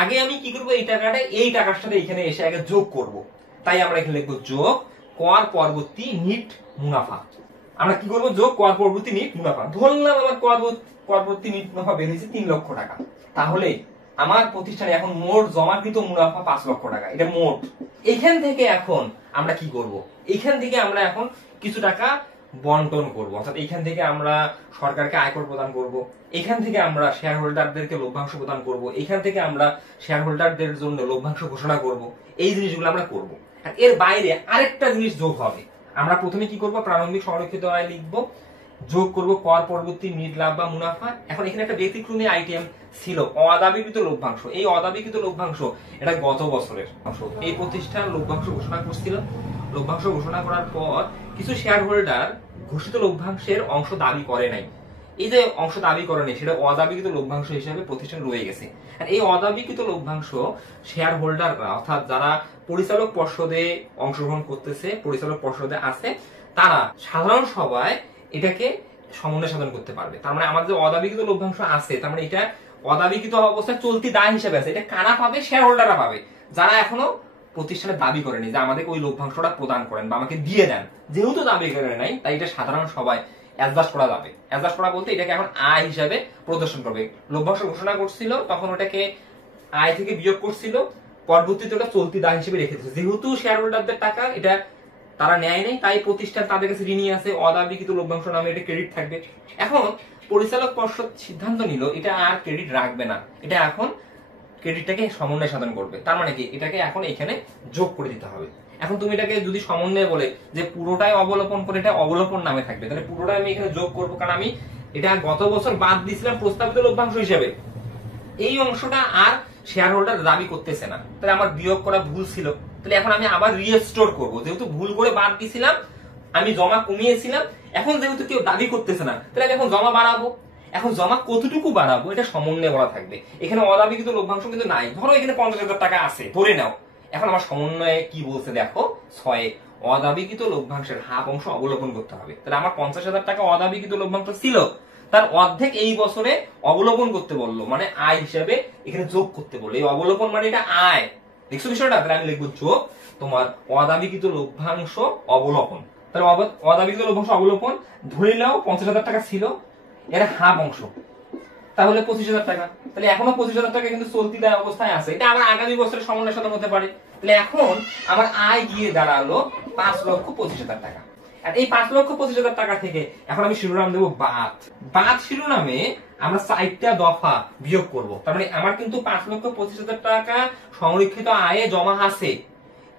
আগে আমি কি করবো, এই টাকাটা এই টাকার সাথে এখানে এসে আগে যোগ করব। তাই আমরা এখানে লিখবো যোগ কর পরবর্তী নিট মুনাফা। আমরা কি করবো, যোগ কর পরবর্তী নিট মুনাফা। ধরলাম আমার পরবর্তী নিট মুনাফা বের হয়েছে 3 লক্ষ টাকা, তাহলে আমার প্রতিষ্ঠানে এখন মোট জমাকৃত মুনাফা 5 লক্ষ টাকা, এটা মোট। এখান থেকে এখন আমরা কি করব, এখান থেকে আমরা এখন কিছু টাকা বন্টন করব, অর্থাৎ এখান থেকে আমরা সরকারকে আয়কর প্রদান করব, এখান থেকে আমরা শেয়ার হোল্ডারদেরকে লভ্যাংশ প্রদান করব, এখান থেকে আমরা শেয়ার হোল্ডারদের জন্য লভ্যাংশ ঘোষণা করব। এই জিনিসগুলো আমরা করব। আর এর বাইরে আরেকটা জিনিস যোগ হবে। আমরা প্রথমে কি করব, প্রারম্ভিক সংরক্ষিত আয় লিখবো, যোগ করব কর পরবর্তী নিট লাভ বা মুনাফা। এখন এখানে একটা ব্যতিক্রমী আইটেম ছিল অদাবিকৃত লভ্যাংশ। এই অদাবিকৃত লভ্যাংশ এটা গত বছরের অংশ। এই প্রতিষ্ঠান লভ্যাংশ ঘোষণা করছিল, লভ্যাংশ ঘোষণা করার পর কিছু শেয়ার হোল্ডার ঘোষিত লভ্যাংশের অংশ দাবি করে নাই। এই যে অংশ দাবি করে নাই সেটা অদাবিকৃত লভ্যাংশ হিসেবে প্রতিষ্ঠান রয়ে গেছে। আর এই অদাবিকৃত লভ্যাংশ শেয়ার হোল্ডাররা, অর্থাৎ যারা পরিচালক পর্ষদে অংশগ্রহণ করতেছে, পরিচালক পর্ষদে আছে, তারা সাধারণ সভায় এটাকে সমন্বয় সাধন করতে পারবে। তার মানে আমাদের যে অদাবিকৃত লভ্যাংশ আছে, তার মানে এটা অদাবিকৃত অবস্থায় চলতি দায় হিসেবে আছে। এটা কারা পাবে, শেয়ার হোল্ডাররা পাবে, যারা এখনো প্রতিষ্ঠানে দাবি করেনি যে আমাদেরকে ওই লভ্যাংশটা প্রদান করেন বা আমাকে দিয়ে দেন। যেহেতু দাবি করে নাই, তাই এটা সাধারণ সভায় অ্যাডজাস্ট করা যাবে। অ্যাডজাস্ট করা বলতে এটাকে এখন আয় হিসাবে প্রদর্শন করবে। লভ্যাংশ ঘোষণা করছিল তখন ওটাকে আয় থেকে বিয়োগ করছিল, পরবর্তীতে ওটা চলতি দায় হিসেবে রেখে দিচ্ছে। যেহেতু শেয়ার হোল্ডারদের টাকা এটা তারা নেয় নাই, তাই প্রতিষ্ঠান তাদের কাছে ঋণী আছে, অদাবিকৃত লভ্যাংশ নামে এটা ক্রেডিট থাকবে। এখন পরিচালক পর্ষদ সিদ্ধান্ত নিল এটা আর ক্রেডিট রাখবে না, এটা এখন ক্রেডিটটাকে সমন্বয় সাধন করবে। তার মানে কি, এটাকে এখন এখানে যোগ করে দিতে হবে। এখন তুমি এটাকে যদি সমন্বয় বলে যে পুরোটাই অবলোপন করে এটা অবলোপন নামে থাকবে, তাহলে পুরোটাই আমি এখানে যোগ করবো, কারণ আমি এটা গত বছর বাদ দিয়েছিলাম প্রস্তাবিত লভ্যাংশ হিসেবে। এই অংশটা আর শেয়ার হোল্ডার দাবি করতেছে না, তাহলে আমার বিয়োগ করা ভুল ছিল। তাহলে এখন আমি আবার রিস্টোর করবো, যেহেতু ভুল করে বাদ দিয়েছিলাম, আমি জমা কমিয়েছিলাম, এখন যেহেতু কেউ দাবি করতেছে না, তাহলে আমি এখন জমা বাড়াবো। এখন জমা কতটুকু বাড়াবো এটা সমন্বয় বলা থাকবে। এখানে অদাবিকৃত লভ্যাংশ কিন্তু নাই। ধরো এখানে 50,000 টাকা আছে, ধরে নাও। এখন আমার সমন্বয়ে কি বলছে দেখো, 6 অদাবিকৃত লভ্যাংশের হাফ অংশ অবলোপন করতে হবে। তাহলে আমার 50,000 টাকা অদাবিকৃত লভ্যাংশ ছিল, তার অর্ধেক এই বছরে অবলোপন করতে বললো, মানে আয় হিসেবে এখানে যোগ করতে বললো। এই অবলোপন মানে এটা আয়, দেখছো বিষয়টা? তাহলে আমি লিখবো যোগ তোমার অদাবিকৃত লভ্যাংশ অবলোপন। তাহলে অদাবিকৃত লভ্যাংশ অবলোপন ধরে নাও 50,000 টাকা ছিল, এর হাফ অংশ, তাহলে 25,000 টাকা। তাহলে এখনো 25,000 টাকা কিন্তু চলতি দায় অবস্থায় আছে, এটা আমার আগামী বছরের সমন্বয় সাধন হতে পারে। তাহলে এখন আমার আয় গিয়ে দাঁড়ালো 5,25,000 টাকা। আর এই 5,25,000 টাকা থেকে এখন আমি শিরোনাম দেবো বাদ। বাদ শিরোনামে আমরা 4টা দফা বিয়োগ করব। তার মানে আমার কিন্তু 5,25,000 টাকা সংরক্ষিত আয়ে জমা আছে।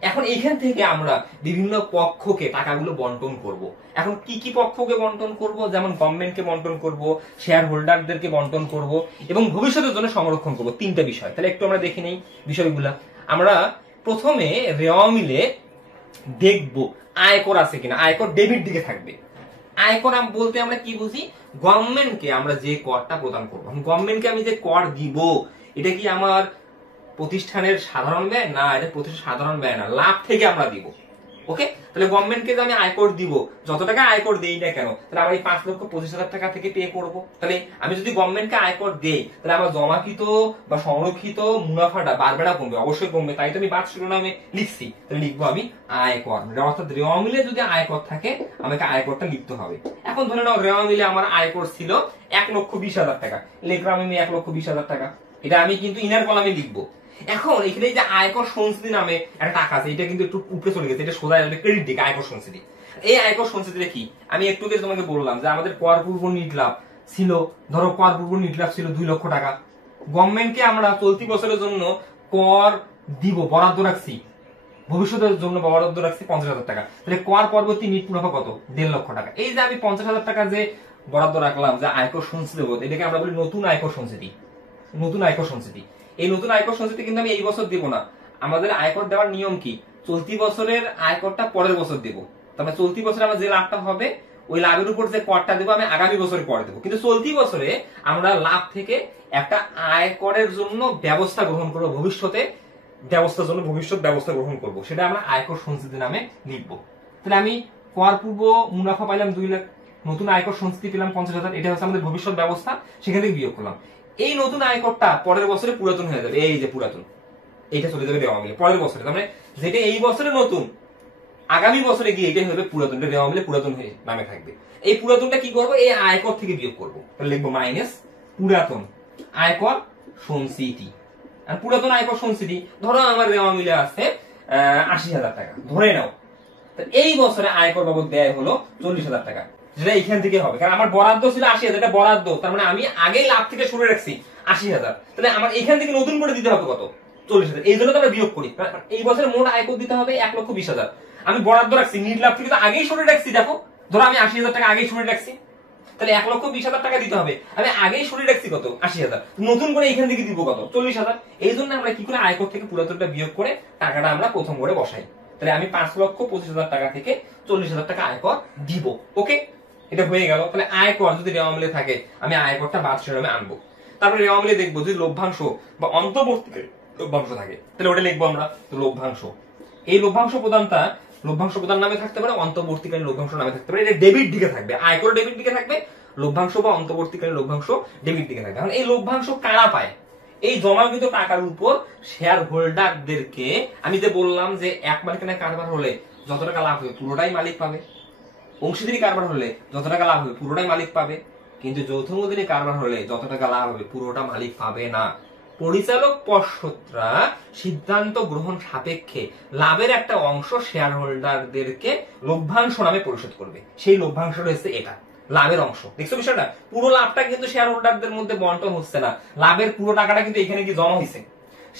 এখন এইখান থেকে আমরা বিভিন্ন পক্ষকে টাকাগুলো বন্টন করব। এখন কি কি পক্ষকে বন্টন করব? যেমন গভর্নমেন্টকে বন্টন করব, শেয়ার হোল্ডারদেরকে বন্টন করব এবং ভবিষ্যতের জন্য সংরক্ষণ করব। তিনটা বিষয়। তাহলে একটু আমরা দেখে নেই বিষয়গুলা। আমরা প্রথমে রেওয়া মিলে দেখব আয়কর আছে কিনা। আয়কর ডেবিট দিকে থাকবে। আয়কর বলতে আমরা কি বুঝি? গভর্নমেন্টকে আমরা যে করটা প্রদান করবো। গভর্নমেন্টকে আমি যে কর দিব, এটা কি আমার প্রতিষ্ঠানের সাধারণ ব্যয়? না, এটা প্রতিষ্ঠানের সাধারণ ব্যয় না, লাভ থেকে আমরা দিব। ওকে, তাহলে গভর্নমেন্টকে যে আমি আয়কর দিব, যত টাকা আয়কর দেই না কেন, তাহলে আমরা এই 5,25,000 টাকা থেকে পে করব। তাহলে আমি যদি গভর্নমেন্টকে আয়কর দেই, তাহলে আমার জমাকৃত বা সংরক্ষিত মুনাফাটা বাড়বে না কমবে? অবশ্যই কমবে। তাই তো আমি বাদ শিরোনামে লিখছি। তাহলে লিখবো আমি আয়কর। অর্থাৎ রেওয়া মিলে যদি আয়কর থাকে, আমাকে আয়করটা লিখতে হবে। এখন ধরে নাও রেওয়া মিলে আমার আয়কর ছিল 1,20,000 টাকা। লিখলাম আমি 1,20,000 টাকা। এটা আমি কিন্তু ইনার কলামে লিখবো। এখন এখানে যে আয়কর সঞ্চিতি নামে একটা টাকা আছে, এটা কিন্তু একটু উপরে চলে গেছে, এটা সোজা আসবে ক্রেডিট দিকে। আয়কর সঞ্চিতি, এই আয়কর সঞ্চিতিটা কি? আমি একটু আগে তোমাকে বললাম যে আমাদের কর পূর্ব নিট লাভ ছিল, ধরো কর পূর্ব নিট লাভ ছিল 2 লক্ষ টাকা। গভর্নমেন্টকে আমরা চলতি বছরের জন্য কর দিব, বরাদ্দ রাখছি, ভবিষ্যতের জন্য বরাদ্দ রাখছি 50,000 টাকা। তাহলে কর পরবর্তী নিট মুনাফা কত? 1.5 লক্ষ টাকা। এই যে আমি 50,000 টাকা যে বরাদ্দ রাখলাম, যে আয়কর সঞ্চিতি, এটাকে আমরা বলি নতুন আয়কর সঞ্চিতি। নতুন আয়কর সঞ্চিতি। এই নতুন আয়কর সঞ্চিতি কিন্তু আমি এই বছর দিব না। আমাদের আয়কর দেওয়ার নিয়ম কি? চলতি বছরের আয়করটা পরের বছর দেব। তাহলে চলতি বছরে আমার যে লাভটা হবে, ওই লাভের উপর যে করটা দেবো আমি আগামী বছরে করে দেবো। কিন্তু চলতি বছরে আমরা লাভ থেকে একটা আয়করের জন্য ব্যবস্থা গ্রহণ করবো, ভবিষ্যতে ব্যবস্থার জন্য ভবিষ্যৎ ব্যবস্থা গ্রহণ করব। সেটা আমরা আয়কর সঞ্চিতি নামে লিখবো। তাহলে আমি কর পূর্ব মুনাফা পাইলাম 2 লাখ, নতুন আয়কর সঞ্চিতি পেলাম 50,000, এটা হচ্ছে আমাদের ভবিষ্যৎ ব্যবস্থা, সেখান থেকে বিয়োগ করলাম। এই নতুন আয়করটা পরের বছরে পুরাতন হয়ে যাবে। এই যে পুরাতন, এটা চলে যাবে রেওয়া মিলে পরের বছরে। তার মানে যেটা এই বছরে নতুন, আগামী বছরে গিয়ে এটাই হবে পুরাতন। এটা রেওয়া মিলে পুরাতন হয়ে নামে থাকবে। এই পুরাতনটা কি করবো? এই আয়কর থেকে বিয়োগ করবো। তাহলে লিখবো মাইনাস পুরাতন আয়কর সঞ্চিতি। আর পুরাতন আয়কর সঞ্চিতি, ধরো আমার রেওয়া মিলে আছে 80,000 টাকা ধরে নাও। এই বছরে আয়কর বাবদ ব্যয় হলো 40,000 টাকা, যেটা এখান থেকে হবে। কারণ আমার বরাদ্দ ছিল 80,000, এটা বরাদ্দ, তার মানে আমি আগেই লাভ থেকে শুরু রাখছি 80,000। তাহলে আমার এখান থেকে নতুন করে দিতে হবে কত? 40,000। এই জন্য তো আমরা বিয়োগ করি। এই বছরে মোট আয়কর দিতে হবে 1,20,000। আমি বরাদ্দ রাখছি, নিট লাভ থেকে তো আগেই শুরু রাখছি। দেখো, ধরো আমি 80,000 টাকা আগেই শুরু রাখছি, তাহলে 1,20,000 টাকা দিতে হবে। আমি আগেই শুরু রাখছি কত? 80,000। নতুন করে এখান থেকে দিব কত? 40,000। এই জন্য আমরা কি করে আয়কর থেকে পুরাতনটা বিয়োগ করে টাকাটা আমরা প্রথম করে বসাই। তাহলে আমি 5,25,000 টাকা থেকে 40,000 টাকা আয়কর দিব। ওকে, এটা হয়ে গেল। তাহলে আয়কর যদি রেওয়া মিলে থাকে, আমি আয়করটা বাদ শিরোনামে আনবো। তারপরে রেওয়া মিলে দেখবো যদি লভ্যাংশ বা অন্তর্বর্তীকালীন লভ্যাংশ থাকে, তাহলে ওটা লিখবো আমরা লভ্যাংশ। এই লভ্যাংশ প্রদানটা লভ্যাংশ প্রদান নামে থাকতে পারে, অন্তর্বর্তীকালীন লভ্যাংশ নামে থাকতে পারে। এটা ডেবিট দিকে থাকবে, আয়কর ডেবিট দিকে থাকবে, লভ্যাংশ বা অন্তর্বর্তীকালীন লভ্যাংশ ডেবিট দিকে থাকবে। এখন এই লভ্যাংশ কারা পায়? এই জমাকৃত টাকার উপর শেয়ার হোল্ডারদেরকে, আমি যে বললাম যে এক মালিকানায় কারবার হলে যত টাকা লাভ হবে পুরোটাই মালিক পাবে, অংশীদারি কারবার হলে যত টাকা লাভ হবে পুরোটাই মালিক পাবে। কিন্তু যৌথ মূলধনী কারবার হলে যত টাকা লাভ হবে পুরোটা মালিক পাবে না। পরিচালক পর্ষদরা সিদ্ধান্ত গ্রহণ সাপেক্ষে লাভের একটা অংশ শেয়ার হোল্ডারদেরকে লভ্যাংশ নামে পরিশোধ করবে। সেই লভ্যাংশ রয়েছে এটা, লাভের অংশ। দেখছো বিষয়টা? পুরো লাভটা কিন্তু শেয়ার হোল্ডারদের মধ্যে বন্টন হচ্ছে না, লাভের পুরো টাকাটা কিন্তু এখানে কি জমা হয়েছে।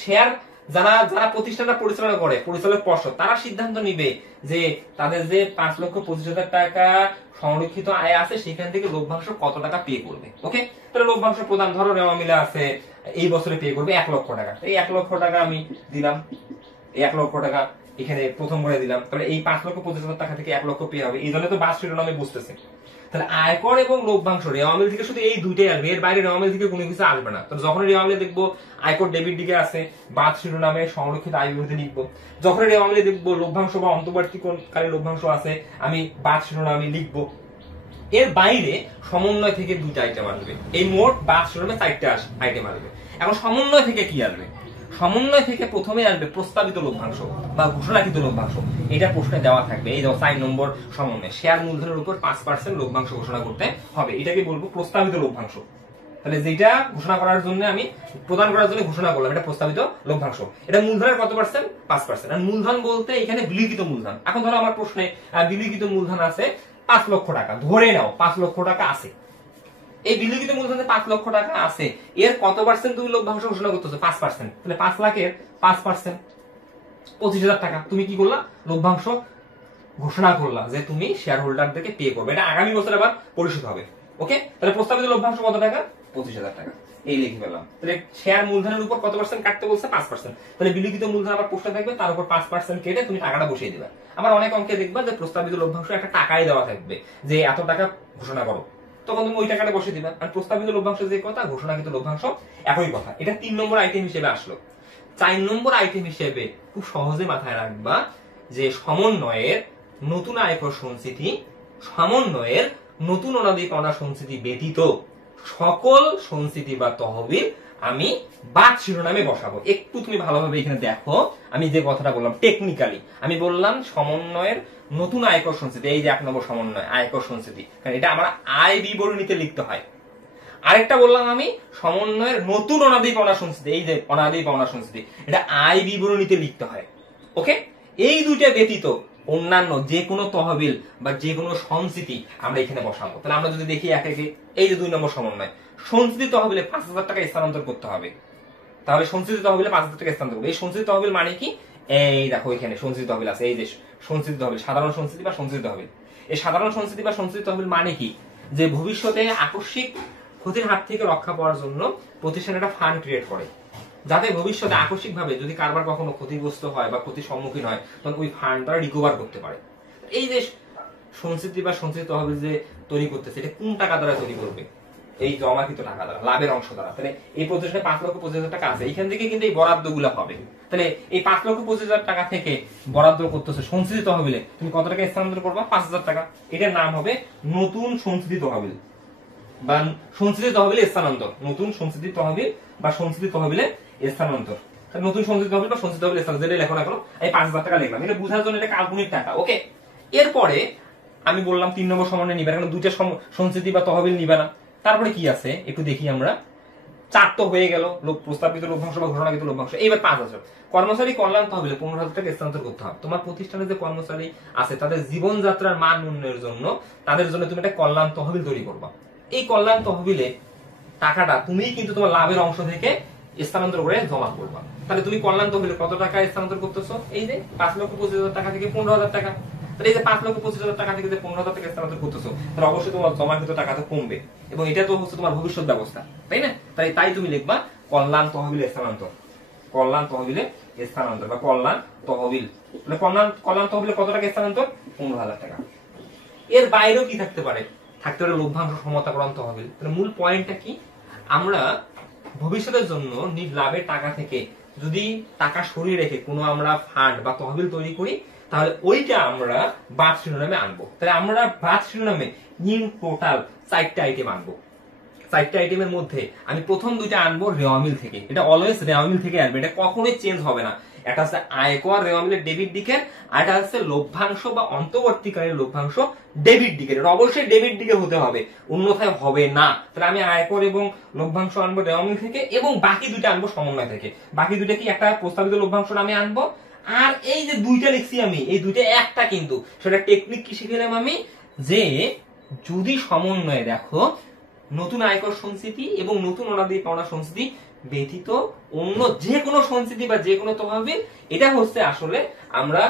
শেয়ার যারা যারা প্রতিষ্ঠানটা পরিচালনা করে, পরিচালক পর্ষদ, তারা সিদ্ধান্ত নিবে যে তাদের যে 5,25,000 টাকা সংরক্ষিত আয় আছে, সেখান থেকে লভ্যাংশ কত টাকা পে করবে। ওকে, তাহলে লভ্যাংশ প্রদান, ধরো রেওয়া মিলে আছে এই বছরে পে করবে 1 লক্ষ টাকা। এই 1 লক্ষ টাকা আমি দিলাম, এই 1 লক্ষ টাকা এখানে প্রথম করে দিলাম। তাহলে এই 5,25,000 টাকা থেকে 1 লক্ষ পে হবে। এই জন্য তো বাস শিরোনামে বুঝতেছে। তাহলে আয়কর এবং লভ্যাংশ রেওয়া মিল থেকে শুধু এই দুইটাই আসবে, এর বাইরে রেওয়া মিল থেকে কোনো কিছু আসবে না। তো যখন রেওয়া মিলে দেখবো আয়কর ডেবিট দিকে আছে, বাদ শিরোনামে সংরক্ষিত আয় বিবৃতি লিখবো। যখন রেওয়া মিলে দেখবো লভ্যাংশ বা অন্তর্বর্তীকালীন লভ্যাংশ আছে, আমি বাদ শিরোনামে লিখবো। এর বাইরে সমন্বয় থেকে 2টা আইটেম আসবে। এই মোট বাদ শিরোনামে 4টা আইটেম আসবে। এখন সমন্বয় থেকে কি আসবে? সমন্বয় থেকে প্রথমে আসবে প্রস্তাবিত লভ্যাংশ বা ঘোষণাকৃত লভ্যাংশ। এটা প্রশ্নে দেওয়া থাকবে। এই 4 নম্বর সমন্বয়, শেয়ার মূলধনের উপর 5% লভ্যাংশ ঘোষণা করতে হবে, এটাকে বলবো প্রস্তাবিত লভ্যাংশ। তাহলে যেটা ঘোষণা করার জন্য আমি প্রদান করার জন্য ঘোষণা করলাম, এটা প্রস্তাবিত লভ্যাংশ। এটা মূলধনের কত পার্সেন্ট? 5%। আর মূলধন বলতে এখানে বিলিখিত মূলধন। এখন ধরো আমার প্রশ্নে বিলিখিত মূলধন আছে 5 লক্ষ টাকা, ধরে নাও 5 লক্ষ টাকা আছে। এই বিলিখিত মূলধনে 5 লক্ষ টাকা আছে, এর কত পার্সেন্ট তুমি লভ্যাংশ ঘোষণা করতেছো? 5%। তাহলে 5 লাখের 5%। 25,000 টাকা তুমি কি করলা, লভ্যাংশ ঘোষণা করলা যে তুমি শেয়ার হোল্ডারদেরকে পে করবে, এটা আগামী বছর আবার পরিশোধ হবে। ওকে, তাহলে প্রস্তাবিত লভ্যাংশ কত টাকা, 25,000 টাকা, এই লিখে ফেললাম। তাহলে শেয়ার মূলধনের উপর কত পার্সেন্ট কাটতে বলছে, 5%। তাহলে বিলিখিত মূলধন আবার প্রশ্ন থাকবে, তার উপর 5% কেটে তুমি টাকাটা বসিয়ে দিবে। আবার অনেক অঙ্কে দেখবা যে প্রস্তাবিত লভ্যাংশ একটা টাকাই দেওয়া থাকবে যে এত টাকা ঘোষণা করো, তখন তুমি ওই টাকাটা বসিয়ে দিবা। আর প্রস্তাবিত লভ্যাংশ যে কথা, ঘোষণাকৃত লভ্যাংশ একই কথা। এটা 3 নম্বর আইটেম হিসেবে আসলো। 4 নম্বর আইটেম হিসেবে খুব সহজে মাথায় রাখবা যে সমন্বয়ের নতুন আয়কর সঞ্চিতি, সমন্বয়ের নতুন অনাদি পাওনা সঞ্চিতি ব্যতীত সকল সঞ্চিতি বা তহবিল আমি বাদ শিরোনামে বসাবো। একটু তুমি ভালোভাবে এখানে দেখো, আমি যে কথাটা বললাম টেকনিক্যালি আমি বললাম সমন্বয়ের নতুন আয়কর সঞ্চিতি, এই যে 1 নম্বর সমন্বয় আয়কর সঞ্চিতি, কারণ এটা আমার আয় বিবরণীতে লিখতে হয়। আরেকটা বললাম আমি সমন্বয়ের নতুন অনাদি পাওনা সঞ্চিতি, এই যে অনাদি পাওনা সঞ্চিতি, এটা আয় বিবরণীতে লিখতে হয়। ওকে, এই দুইটা ব্যতীত অন্যান্য যে কোনো তহবিল বা যে কোনো সঞ্চিতি আমরা এখানে বসাবো। তাহলে আমরা যদি দেখি একে একে, এই যে 2 নম্বর সমন্বয়, সঞ্চিতি তহবিলে 5,000 টাকা স্থানান্তর করতে হবে। তাহলে সঞ্চিতি তহবিলে 5,000 টাকা স্থানান্তর করবে। এই সঞ্চিতি তহবিল মানে কি, এই দেখো এখানে সঞ্চিতি তহবিল আছে, এই যে সঞ্চিতি তহবিল, সাধারণ সঞ্চিতি বা সঞ্চিতি তহবিল। এই সাধারণ সঞ্চিতি বা সঞ্চিতি তহবিল মানে কি, যে ভবিষ্যতে আকস্মিক ক্ষতির হাত থেকে রক্ষা পাওয়ার জন্য প্রতিষ্ঠান একটা ফান্ড ক্রিয়েট করে, যাতে ভবিষ্যতে আকস্মিকভাবে যদি কারবার কখনো ক্ষতিগ্রস্ত হয় বা ক্ষতির সম্মুখীন হয়, তখন ওই ফান্ডটা রিকভার করতে পারে। এই যে সঞ্চিতি বা সঞ্চিত তহবিল যে তৈরি করতেছে, এটা কোন টাকা দ্বারা তৈরি করবে, এই জমাকৃত টাকা দ্বারা, লাভের অংশ দ্বারা। তাহলে এই প্রতিষ্ঠানে 5,25,000 টাকা আছে, এখান থেকে কিন্তু এই বরাদ্দ গুলা হবে। তাহলে এই 5,25,000 টাকা থেকে বরাদ্দ করতেছে সঞ্চিতি তহবিলে, তুমি কত টাকা স্থানান্তর করবা, 5,000 টাকা। এটার নাম হবে নতুন সঞ্চিতি তহবিল বা সঞ্চিতি তহবিলে স্থানান্তর, নতুন সঞ্চিতি তহবিল বা সঞ্চিতি তহবিলে স্থানান্তর। নতুন সঞ্চিতি তহবিল বা সঞ্চিতি তহবিল স্থানান্তর, যেটা লেখো না কেন, এই 5,000 টাকা লিখলাম, এটা বোঝার জন্য এটা কাল্পনিক টাকা। ওকে, এরপরে আমি বললাম 3 নম্বর সমন্বয় নিবে, কারণ দুইটা সঞ্চিতি বা তহবিল নিবে না। তারপরে কি আছে একটু দেখি আমরা, 4 তো হয়ে গেল, প্রস্তাবিত লভ্যাংশ বা ঘোষণাকৃত লভ্যাংশ। এইবার 5,000 কর্মচারী কল্যাণ তহবিলে 15,000 টাকা স্থানান্তর করতে হবে। তোমার প্রতিষ্ঠানে যে কর্মচারী আছে তাদের জীবনযাত্রার মান উন্নয়নের জন্য, তাদের জন্য তুমি একটা কল্যাণ তহবিল তৈরি করবা। এই কল্যাণ তহবিলে টাকাটা তুমি কিন্তু তোমার লাভের অংশ থেকে স্থানান্তর করে জমা করবা। তাহলে তুমি কল্যাণ তহবিলে কত টাকা স্থানান্তর করতেছো, এই যে 5,25,000 টাকা থেকে 15,000 টাকা। তাহলে এই যে 5,25,000 টাকা থেকে যে 15,000 টাকা স্থানান্তর করতেছো, তাহলে অবশ্যই তোমার জমাকৃত টাকা তো কমবে, এবং এটা তো হচ্ছে তোমার ভবিষ্যৎ ব্যবস্থা, তাই না? তাই তুমি লিখবা কল্যাণ তহবিলে স্থানান্তর, কল্যাণ তহবিলে স্থানান্তর বা কল্যাণ তহবিল। কল্যাণ তহবিলে কত টাকা স্থানান্তর, 15,000 টাকা। এর বাইরেও কি থাকতে পারে, থাকতে পারে লভ্যাংশ সমতাকরণ তহবিল। তাহলে মূল পয়েন্টটা কি, আমরা ভবিষ্যতের জন্য নিজ লাভের টাকা থেকে যদি টাকা সরিয়ে রেখে কোনো আমরা ফান্ড বা তহবিল তৈরি করি, তাহলে ওইটা আমরা বাদ শিরোনামে আনবো। তাহলে আমরা বাদ শিরোনামে ইন টোটাল 4টা আইটেম আনবো। 4টা আইটেমের মধ্যে আমি প্রথম 2টা আনবো রেওয়ামিল থেকে, এটা অলওয়েজ রেওয়ামিল থেকে আসবে, এটা কখনোই চেঞ্জ হবে না। এটা হচ্ছে আয়কর রেওয়ামিলের ডেবিট দিকের, আর এটা হচ্ছে লভ্যাংশ বা অন্তর্বর্তীকালীন লভ্যাংশ ডেবিট দিকের। এটা অবশ্যই ডেবিট দিকে হতে হবে, অন্যথায় হবে না। তাহলে আমি আয়কর এবং লভ্যাংশ আনবো রেওয়ামিল থেকে, এবং বাকি 2টা আনবো সমন্বয় থেকে। বাকি 2টা কি, একটা প্রস্তাবিত লভ্যাংশ আমি আনবো, আর এই যে 2টা লিখছি আমি, এই 2টা একটা, কিন্তু সেটা টেকনিক কি শিখলাম আমি, যে যদি সমন্বয়ে দেখো নতুন আয়কর সঞ্চিতি এবং নতুন অনাদি পাওনা সঞ্চিতি ব্যতীত অন্য যে কোনো সঞ্চিতি বা যে কোনো তহবিল, এটা হচ্ছে আসলে আমরা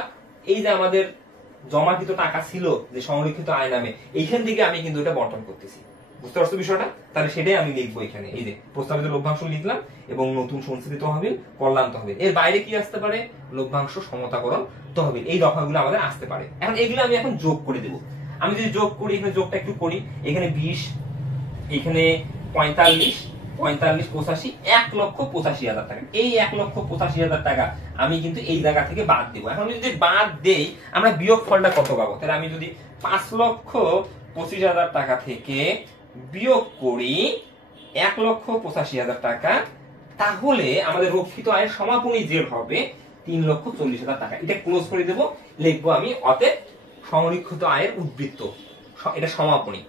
এই যে আমাদের জমাকৃত টাকা ছিল যে সংরক্ষিত আয় নামে, এইখান থেকে আমি কিন্তু এটা বন্টন করতেছি। বুঝতে পারছো বিষয়টা? তাহলে সেটাই আমি লিখবো এখানে, এই যে প্রস্তাবিত লভ্যাংশ লিখলাম এবং নতুন সঞ্চিতি তহবিল, কল্যাণ তহবিল। এর বাইরে কি আসতে পারে, লভ্যাংশ সমতাকরণ তহবিল, এই দফাগুলো আমাদের আসতে পারে। এখন এগুলো আমি এখন যোগ করে দেবো। আমি যদি যোগ করি, এখানে যোগটা একটু করি, এখানে 20, এখানে 45, 45, 85, 1,85,000 টাকা। এই 1,85,000 টাকা আমি কিন্তু এই জায়গা থেকে বাদ দেবো। এখন যদি বাদ দেই, আমরা বিয়োগ ফলটা কত পাবো? তাহলে আমি যদি 5,25,000 টাকা থেকে বিয়োগ করি 1,85,000 টাকা, তাহলে আমাদের রক্ষিত আয়ের সমাপনী যে হবে 3,40,000 টাকা। এটা ক্লোজ করে দেবো, লিখবো আমি অতএব সংরক্ষিত আয়ের উদ্বৃত্ত, এটা সমাপনী।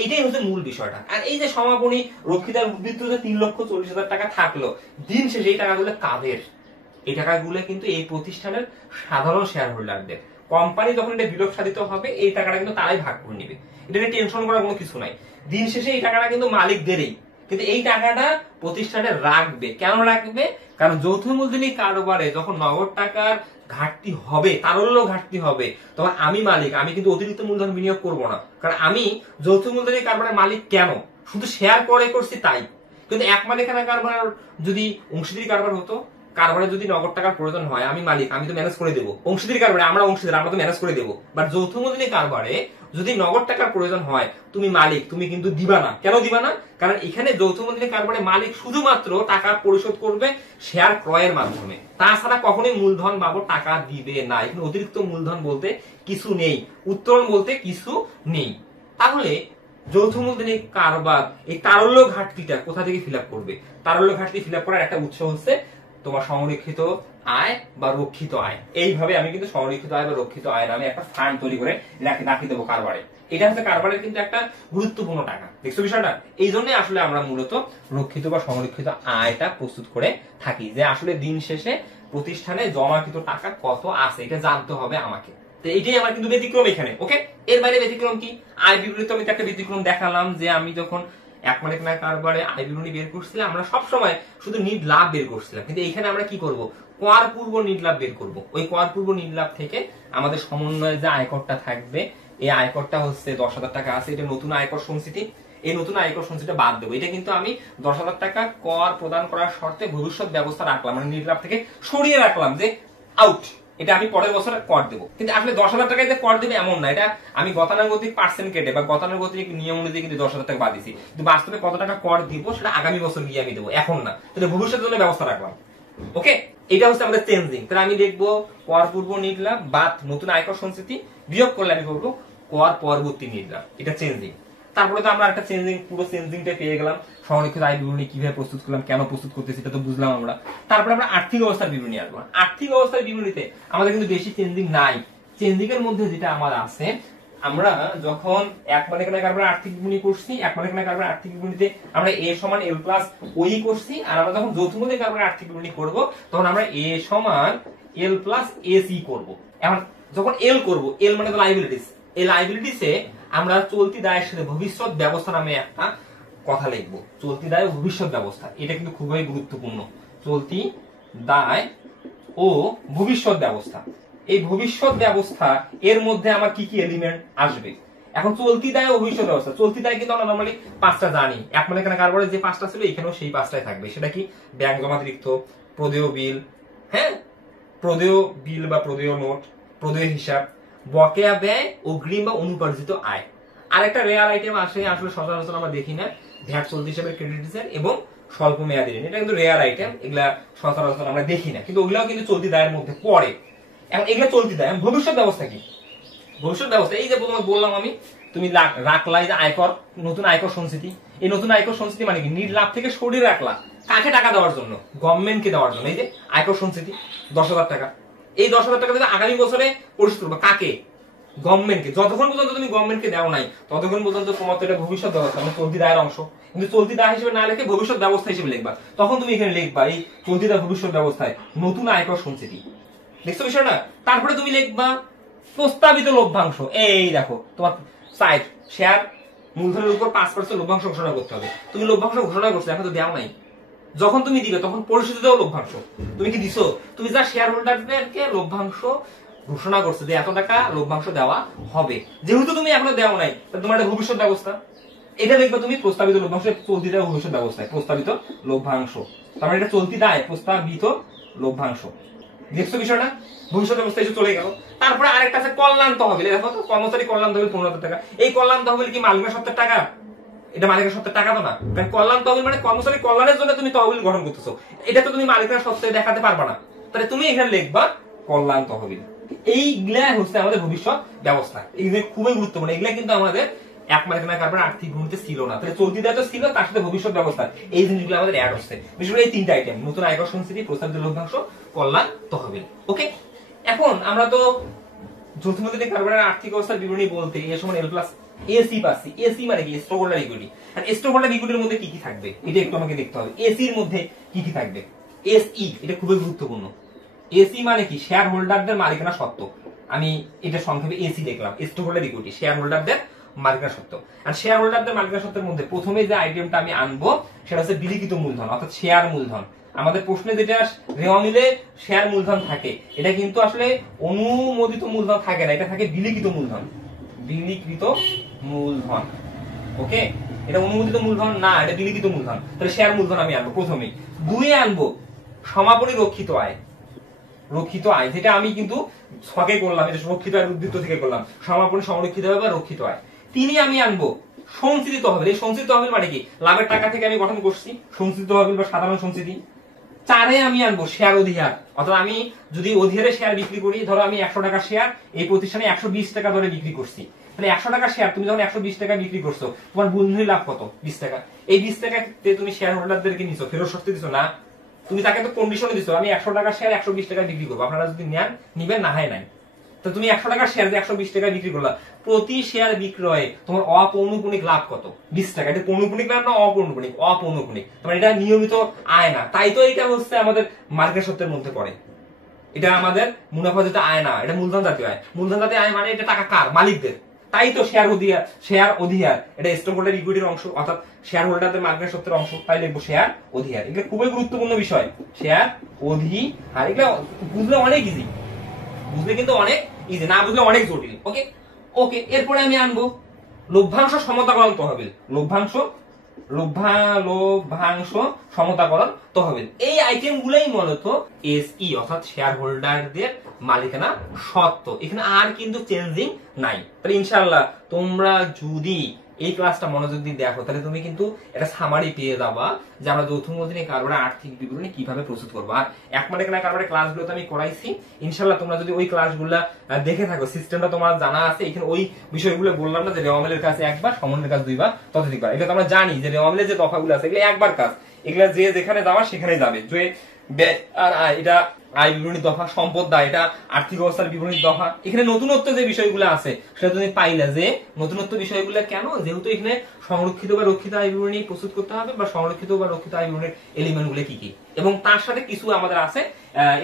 এইটাই হচ্ছে মূল বিষয়টা। আর এই যে সমাপনী রক্ষিত আয়ের উদ্বৃত্ত যে 3,40,000 টাকা থাকলো, দিন শেষে এই টাকাগুলো কাদের? এই টাকাগুলো কিন্তু এই প্রতিষ্ঠানের সাধারণ শেয়ার হোল্ডারদের। কোম্পানি যখন এটা বিলোপ সাধিত হবে, এই টাকাটা কিন্তু তারাই ভাগ করে নিবে, এটা নিয়ে টেনশন করার কোনো কিছু নাই। দিন শেষে এই টাকাটা কিন্তু মালিকদেরই, কিন্তু এই টাকাটা প্রতিষ্ঠানে রাখবে। কেন রাখবে? কারণ যৌথ মূলধনী কারবারে যখন নগদ টাকার ঘাটতি হবে, তারল্য ঘাটতি হবে, তখন আমি মালিক, আমি কিন্তু অতিরিক্ত মূলধন বিনিয়োগ করব না। কারণ আমি যৌথ মূলধনী কারবারের মালিক কেন? শুধু শেয়ার করে করছি তাই। কিন্তু এক মালিকানা কারবার যদি অংশীদারি কারবার হতো, কারবারে যদি নগদ টাকার প্রয়োজন হয়, আমি মালিক, আমি তো ম্যানেজ করে দেবো। অংশীদারি কারবারে আমরা অংশীদার, আমরা তো ম্যানেজ করে দেবো। বাট যৌথ মূলধনী কারবারে যদি নগদ টাকার প্রয়োজন হয়, তুমি মালিক, তুমি কিন্তু দিবা না। কেন দিবা না? কারণ এখানে যৌথ মূলধনী কারবারে মালিক শুধুমাত্র টাকা পরিশোধ করবে শেয়ার ক্রয়ের মাধ্যমে, তাছাড়া কখনোই মূলধন বাবদ টাকা দিবে না। এখানে অতিরিক্ত মূলধন বলতে কিছু নেই, উত্তোলন বলতে কিছু নেই। তাহলে যৌথ মূলধনী কারবার এই তারল্য ঘাটতিটা কোথা থেকে ফিল আপ করবে? তারল্য ঘাটতি ফিল আপ করার একটা উৎস হচ্ছে তোমার সংরক্ষিত আয় বা রক্ষিত আয়। এইভাবে আমি কিন্তু সংরক্ষিত আয় বা রক্ষিত আয় নামে একটা ফান্ড তৈরি করে রাখি দেবো কারবারে। এটা হচ্ছে কারবারের কিন্তু একটা গুরুত্বপূর্ণ টাকা। দেখছো বিষয়টা? এই জন্য আসলে আমরা মূলত রক্ষিত বা সংরক্ষিত আয়টা প্রস্তুত করে থাকি, যে আসলে দিন শেষে প্রতিষ্ঠানে জমাকৃত টাকা কত আছে এটা জানতে হবে আমাকে। তো এইটাই আমার কিন্তু ব্যতিক্রম এখানে। ওকে, এর বাইরে ব্যতিক্রম কি? আয় বিবৃতি আমি একটা ব্যতিক্রম দেখালাম, যে আমি যখন এক মালিকানা কারবারে আয় বিবরণী বের করছিলাম, আমরা সবসময় শুধু নিট লাভ বের করছিলাম। কিন্তু এখানে আমরা কি করব? কর পূর্ব নিট লাভ বের করব। ওই কর পূর্ব নিট লাভ থেকে আমাদের সমন্বয়ে যে আয়করটা থাকবে, এই আয়করটা হচ্ছে 10,000 টাকা আছে, এটা নতুন আয়কর সঞ্চিতি। এই নতুন আয়কর সঞ্চিতিটা বাদ দেবো। এটা কিন্তু আমি 10,000 টাকা কর প্রদান করার শর্তে ভবিষ্যৎ ব্যবস্থা রাখলাম, মানে নিট লাভ থেকে সরিয়ে রাখলাম, যে আউট, এটা আমি পরের বছর কর দেবো। কিন্তু আসলে 10,000 টাকায় যে কর দেবে এমন না, এটা আমি গতানুগতিক পার্সেন্ট কেটে বা গতানুগতিক নিয়ম অনুযায়ী কিন্তু 10,000 টাকা বাদ দিছি। কিন্তু বাস্তবে কত টাকা কর দিব সেটা আগামী বছর গিয়ে আমি দেবো, এখন না। তাহলে ভবিষ্যতের জন্য ব্যবস্থা রাখলাম। ওকে, এটা হচ্ছে আমাদের চেঞ্জিং। তাহলে আমি দেখবো কর পূর্ব নিট লাভ বাদ নতুন আয়কর সঞ্চিতি বিয়োগ করলে আমি করবো কর পরবর্তী নিট লাভ। এটা চেঞ্জিং। তারপরে তো আমরা একটা চেঞ্জিং, পুরো চেঞ্জিংটা পেয়ে গেলাম। সংরক্ষিত আয় বিবরণী কিভাবে প্রস্তুত করলাম, কেন প্রস্তুত করতেছি এটা তো বুঝলাম আমরা। তারপরে আমরা আর্থিক অবস্থার বিবরণী আসবো। আর্থিক অবস্থার বিবরণীতে আমাদের কিন্তু বেশি চেঞ্জিং নাই। চেঞ্জিং এর মধ্যে যেটা আমার আছে, আমরা যখন এক মালিকানা কারবারে আর্থিক বিবরণী করছি, এক মালিকানা কারবারে আর্থিক বিবরণীতে আমরা এ সমান এল প্লাস ওই করছি। আর আমরা যখন যৌথ মূলধনী কারবারে আর্থিক বিবরণী করব, তখন আমরা এ সমান এল প্লাস এসি করব। এখন যখন এল করব, এল মানে তো লাইবিলিটিস, এই লাইবিলিটিসে আমরা চলতি দায়ের সাথে ভবিষ্যৎ ব্যবস্থা নামে একটা কথা লিখবো। চলতি দায় ও ভবিষ্যৎ ব্যবস্থা, এটা কিন্তু খুবই গুরুত্বপূর্ণ। চলতি দায় ও ভবিষ্যৎ ব্যবস্থা, এই ভবিষ্যৎ ব্যবস্থা এর মধ্যে আমার কি কি এলিমেন্ট আসবে? এখন চলতি দায় ও ভবিষ্যৎ ব্যবস্থা, চলতি দায় কিন্তু আমরা নরমালি 5টা জানি। এক মালিকানা কারবারে যে 5টা ছিল, এখানেও সেই 5টাই থাকবে। সেটা কি? ব্যাংক জমাতিরিক্ত, প্রদেয় বিল, হ্যাঁ, প্রদেয় বিল বা প্রদেয় নোট, প্রদেয় হিসাব, বকেয়া ব্যয়, অগ্রিম বা অনুপার্জিত আয়। আর একটা রেয়ার আইটেম আসে, আসলে সচরাচর আমরা দেখি না, ভ্যাট চলতি হিসাবে ক্রেডিট রিজার্ভ এবং স্বল্প মেয়াদী ঋণ। এটা কিন্তু রেয়ার আইটেম, এগুলা সচরাচর আমরা দেখি না, কিন্তু ওগুলাও কিন্তু চলতি দায়ের মধ্যে পড়ে। এখন এগুলা চলতি দায়। ভবিষ্যৎ ব্যবস্থা কি? ভবিষ্যৎ ব্যবস্থা এই যে বললাম আমি, তুমি রাখলা যে আয়কর, নতুন আয়কর সঞ্চিতি। এই নতুন আয়কর সঞ্চিতি মানে কি? নিট লাভ থেকে সরিয়ে রাখলা, কাকে টাকা দেওয়ার জন্য? গভর্নমেন্টকে দেওয়ার জন্য। এই যে আয়কর সঞ্চিতি 10,000 টাকা, এই 10,000 টাকা তুমি আগামী বছরে পরিশোধ করবে। কাকে? গভর্নমেন্টকে। যতক্ষণ পর্যন্ত তুমি গভর্নমেন্টকে দেও নাই, ততক্ষণ পর্যন্ত তোমার তো এটা ভবিষ্যৎ ব্যবস্থা, মানে চলতি দায়ের অংশ। কিন্তু চলতি দায় হিসেবে না লিখে ভবিষ্যৎ ব্যবস্থা হিসেবে লিখবা। তখন তুমি এখানে লিখবা এই চলতি দায় ভবিষ্যৎ ব্যবস্থায় নতুন আয়কর সঞ্চিতি। দেখছো বিষয়টা? তারপরে তুমি লিখবা প্রস্তাবিত লভ্যাংশ। এই দেখো তোমার সাইট শেয়ার মূলধনের উপর 5% লভ্যাংশ ঘোষণা করতে হবে। তুমি লভ্যাংশ ঘোষণা করছো, এখন তো দেওয়া নাই। যখন তুমি দিবে তখন পরিশোধিত লভ্যাংশ। তুমি কি দিছো? তুমি যা শেয়ার হোল্ডারদেরকে লভ্যাংশ ঘোষণা করছো যে এত টাকা লভ্যাংশ দেওয়া হবে, যেহেতু তুমি এখনো দেওয়া নাই, তোমার একটা ভবিষ্যৎ ব্যবস্থা। এটা দেখবে তুমি প্রস্তাবিত লভ্যাংশ, চলতি দায় ভবিষ্যৎ ব্যবস্থায় প্রস্তাবিত লভ্যাংশ। তারপরে এটা চলতি দায়, প্রস্তাবিত লভ্যাংশ। দেখছো বিষয়টা? ভবিষ্যৎ ব্যবস্থা এসে চলে গেল। তারপরে আরেকটা আছে কল্যাণ তহবিল। দেখো তো, কর্মচারী কল্যাণ তহবিল 15,000 টাকা। এই কল্যাণ তহবিল কি মালিকের সত্ত্বের টাকা? এটা মালিকের সত্ত্বের টাকা তো না। কারণ কল্যাণ তহবিল মানে কর্মচারী কল্যাণের জন্য তুমি তহবিল গঠন করতেছো, এটা তো তুমি মালিকের সত্ত্বে দেখাতে পারবা না। তাহলে তুমি এখানে লিখবা কল্যাণ তহবিল। এইগুলা হচ্ছে আমাদের ভবিষ্যৎ ব্যবস্থা। এগুলো খুবই গুরুত্বপূর্ণ। এগুলা কিন্তু আমাদের এক মালিকানা কারবারে আর্থিক বিবরণীতে ছিল না। তাহলে চলতি দায় তো ছিল, তার সাথে ভবিষ্যৎ ব্যবস্থা, এই জিনিসগুলো আমাদের অ্যাড হচ্ছে। বিশেষ করে এই 3টা আইটেম, নতুন আয়কর সঞ্চিতি, প্রস্তাবিত লভ্যাংশ, কল্যাণ তহবিল। ওকে, এখন আমরা তো যৌথ মূলধনী কারবারের আর্থিক অবস্থার বিবরণী বলতে এ সমান এল প্লাস এসি পাচ্ছি। এসি মানে কি? Stock holder equity. আর স্টক হোল্ডার ইকুইটির মধ্যে কি কি থাকবে এটা একটু আমাকে দেখতে হবে। এসি এর মধ্যে কি কি থাকবে? এসই, এটা খুবই গুরুত্বপূর্ণ। এসি মানে কি? শেয়ার হোল্ডারদের মালিকানা সত্ত্ব। আমি এটা সংক্ষেপে এসি দেখলাম, স্টক হোল্ডার ইকুইটি, শেয়ার হোল্ডারদের মালিকানা সত্ত্ব। আর শেয়ার হোল্ডারদের মালিকানা সত্ত্বের মধ্যে প্রথমে যে আইটেমটা আমি আনবো সেটা হচ্ছে বিলিখিত মূলধন অর্থাৎ শেয়ার মূলধন। আমাদের প্রশ্নে যেটা রেওয়া মিলে শেয়ার মূলধন থাকে, এটা কিন্তু আসলে অনুমোদিত মূলধন থাকে না, এটা থাকে বিলিখিত মূলধন। বিলিখিত মূলধন, ওকে, এটা অনুমোদিত মূলধন না, এটা বিলিখিত মূলধন। তাহলে শেয়ার মূলধন আমি আনবো প্রথমেই। দুইয়ে আনবো সমাপনী রক্ষিত আয়। রক্ষিত আয় যেটা আমি কিন্তু ছকে করলাম, এটা রক্ষিত আয় উদ্বৃত্ত থেকে করলাম, সমাপনী সংরক্ষিত আয় বা রক্ষিত আয়। তিনি আমি আনবো সঞ্চিত তহবিল। এই সঞ্চিত তহবিল মানে কি? লাভের টাকা থেকে আমি গঠন করছি সঞ্চিত তহবিল বা সাধারণ সঞ্চিতি। চারে আমি আনবো শেয়ার অধিহার, অর্থাৎ আমি যদি অধিহারে শেয়ার বিক্রি করি, ধরো আমি 100 টাকা শেয়ার এই প্রতিষ্ঠানে 120 টাকা ধরে বিক্রি করছি, তাহলে 100 টাকা শেয়ার তুমি যখন 120 টাকা বিক্রি করছো, তোমার মূলধনী লাভ কত? 20 টাকা। এই 20 টাকাতে তুমি শেয়ার হোল্ডারদেরকে নিছো, ফেরত শর্তে দিছো না, তুমি তাকে তো কন্ডিশনে দিছো আমি 100 টাকা শেয়ার 120 টাকা বিক্রি করবো, আপনারা যদি নেন নিবেন, না হয় নাই। তো তুমি 100 টাকার শেয়ার 120 টাকা বিক্রি করলা, প্রতি শেয়ার বিক্রয়ে তোমার অপৌনঃপুনিক লাভ কত? 20 টাকা। এটা পৌনঃপুনিক লাভ না অপৌনঃপুনিক? অপৌনঃপুনিক, মানে এটা নিয়মিত আয় না, তাই তো এটা হচ্ছে আমাদের মালিকানা সত্ত্বের মধ্যে পড়ে। এটা আমাদের মুনাফা জাতীয় আয় না, এটা মূলধন জাতীয় আয়। মূলধন জাতীয় আয় মানে এটা টাকা কার? মালিকদের। তাই তো শেয়ার অধিহার এটা স্টক হোল্ডার ইকুইটির অংশ, অর্থাৎ শেয়ার হোল্ডারদের মালিকানা সত্ত্বের অংশ, তাই লিখবো শেয়ার অধিহার। এগুলো খুবই গুরুত্বপূর্ণ বিষয়, শেয়ার অধিহার। এগুলো বুঝলে অনেক ইজি, বুঝলে কিন্তু অনেক ইজি, না বুঝলে অনেক জটিল। ওকে ওকে এরপরে আমি আনবো লভ্যাংশ সমতাকরণ তহবিল। লভ্যাংশ সমতাকরণ তহবিল। এই আইটেম গুলাই মূলত এসই অর্থাৎ শেয়ার হোল্ডারদের মালিকানা সত্ত্ব। এখানে আর কিন্তু চেঞ্জিং নাই। তাহলে ইনশাআল্লাহ তোমরা যদি এই ক্লাসটা মনোযোগ দিয়ে দেখো, তাহলে তুমি কিন্তু একটা সামারি পেয়ে যাবা যে আমরা যৌথ মূলধনী কারবারের আর্থিক বিবরণী কিভাবে প্রস্তুত করবো। আর এক মালিকানা কারবারের ক্লাসগুলো তো আমি করাইছি, ইনশাআল্লাহ তোমরা যদি ওই ক্লাসগুলো দেখে থাকো, সিস্টেমটা তোমার জানা আছে। এখানে ওই বিষয়গুলো বললাম না যে রেওয়ামিলের কাছে একবার, সমন্বয়ের কাছে দুইবার, ততোধিকবার। এটা তো আমরা জানি যে রেওয়ামিলের যে দফাগুলো আছে এগুলো একবার কাজ, এগুলা যে যেখানে যাওয়া সেখানে যাবে। যে আর আয় এটা আয় বিবরণী দফা, সম্পদ দায় এটা আর্থিক অবস্থার বিবরণী দফা। এখানে নতুনত্ব যে বিষয়গুলো আছে সেটা তুমি পাইলা যে নতুনত্ব বিষয়গুলো কেন, যেহেতু এখানে সংরক্ষিত বা রক্ষিত আয় বিবরণী প্রস্তুত করতে হবে, বা সংরক্ষিত বা রক্ষিত আয় বিবরণীর এলিমেন্ট গুলো কি কি, এবং তার সাথে কিছু আমাদের আছে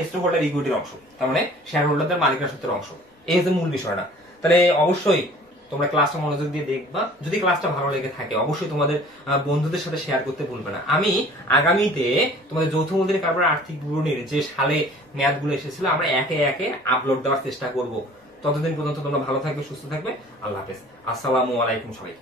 স্টক হোল্ডার ইকুইটির অংশ, তার মানে শেয়ার হোল্ডারদের মালিকানা সত্ত্বের অংশ। এই হচ্ছে মূল বিষয়টা। তাহলে অবশ্যই তোমরা ক্লাসটা মনোযোগ দিয়ে দেখবা। যদি ক্লাসটা ভালো লেগে থাকে অবশ্যই তোমাদের বন্ধুদের সাথে শেয়ার করতে ভুলবে না। আমি আগামীতে তোমাদের যৌথ মূলধনী কারবারের আর্থিক বিবরণীর যে সালে মেয়াদগুলো এসেছিল আমরা একে একে আপলোড দেওয়ার চেষ্টা করব। ততদিন পর্যন্ত তোমরা ভালো থাকবে, সুস্থ থাকবে। আল্লাহ হাফেজ, আসসালামু আলাইকুম সবাই।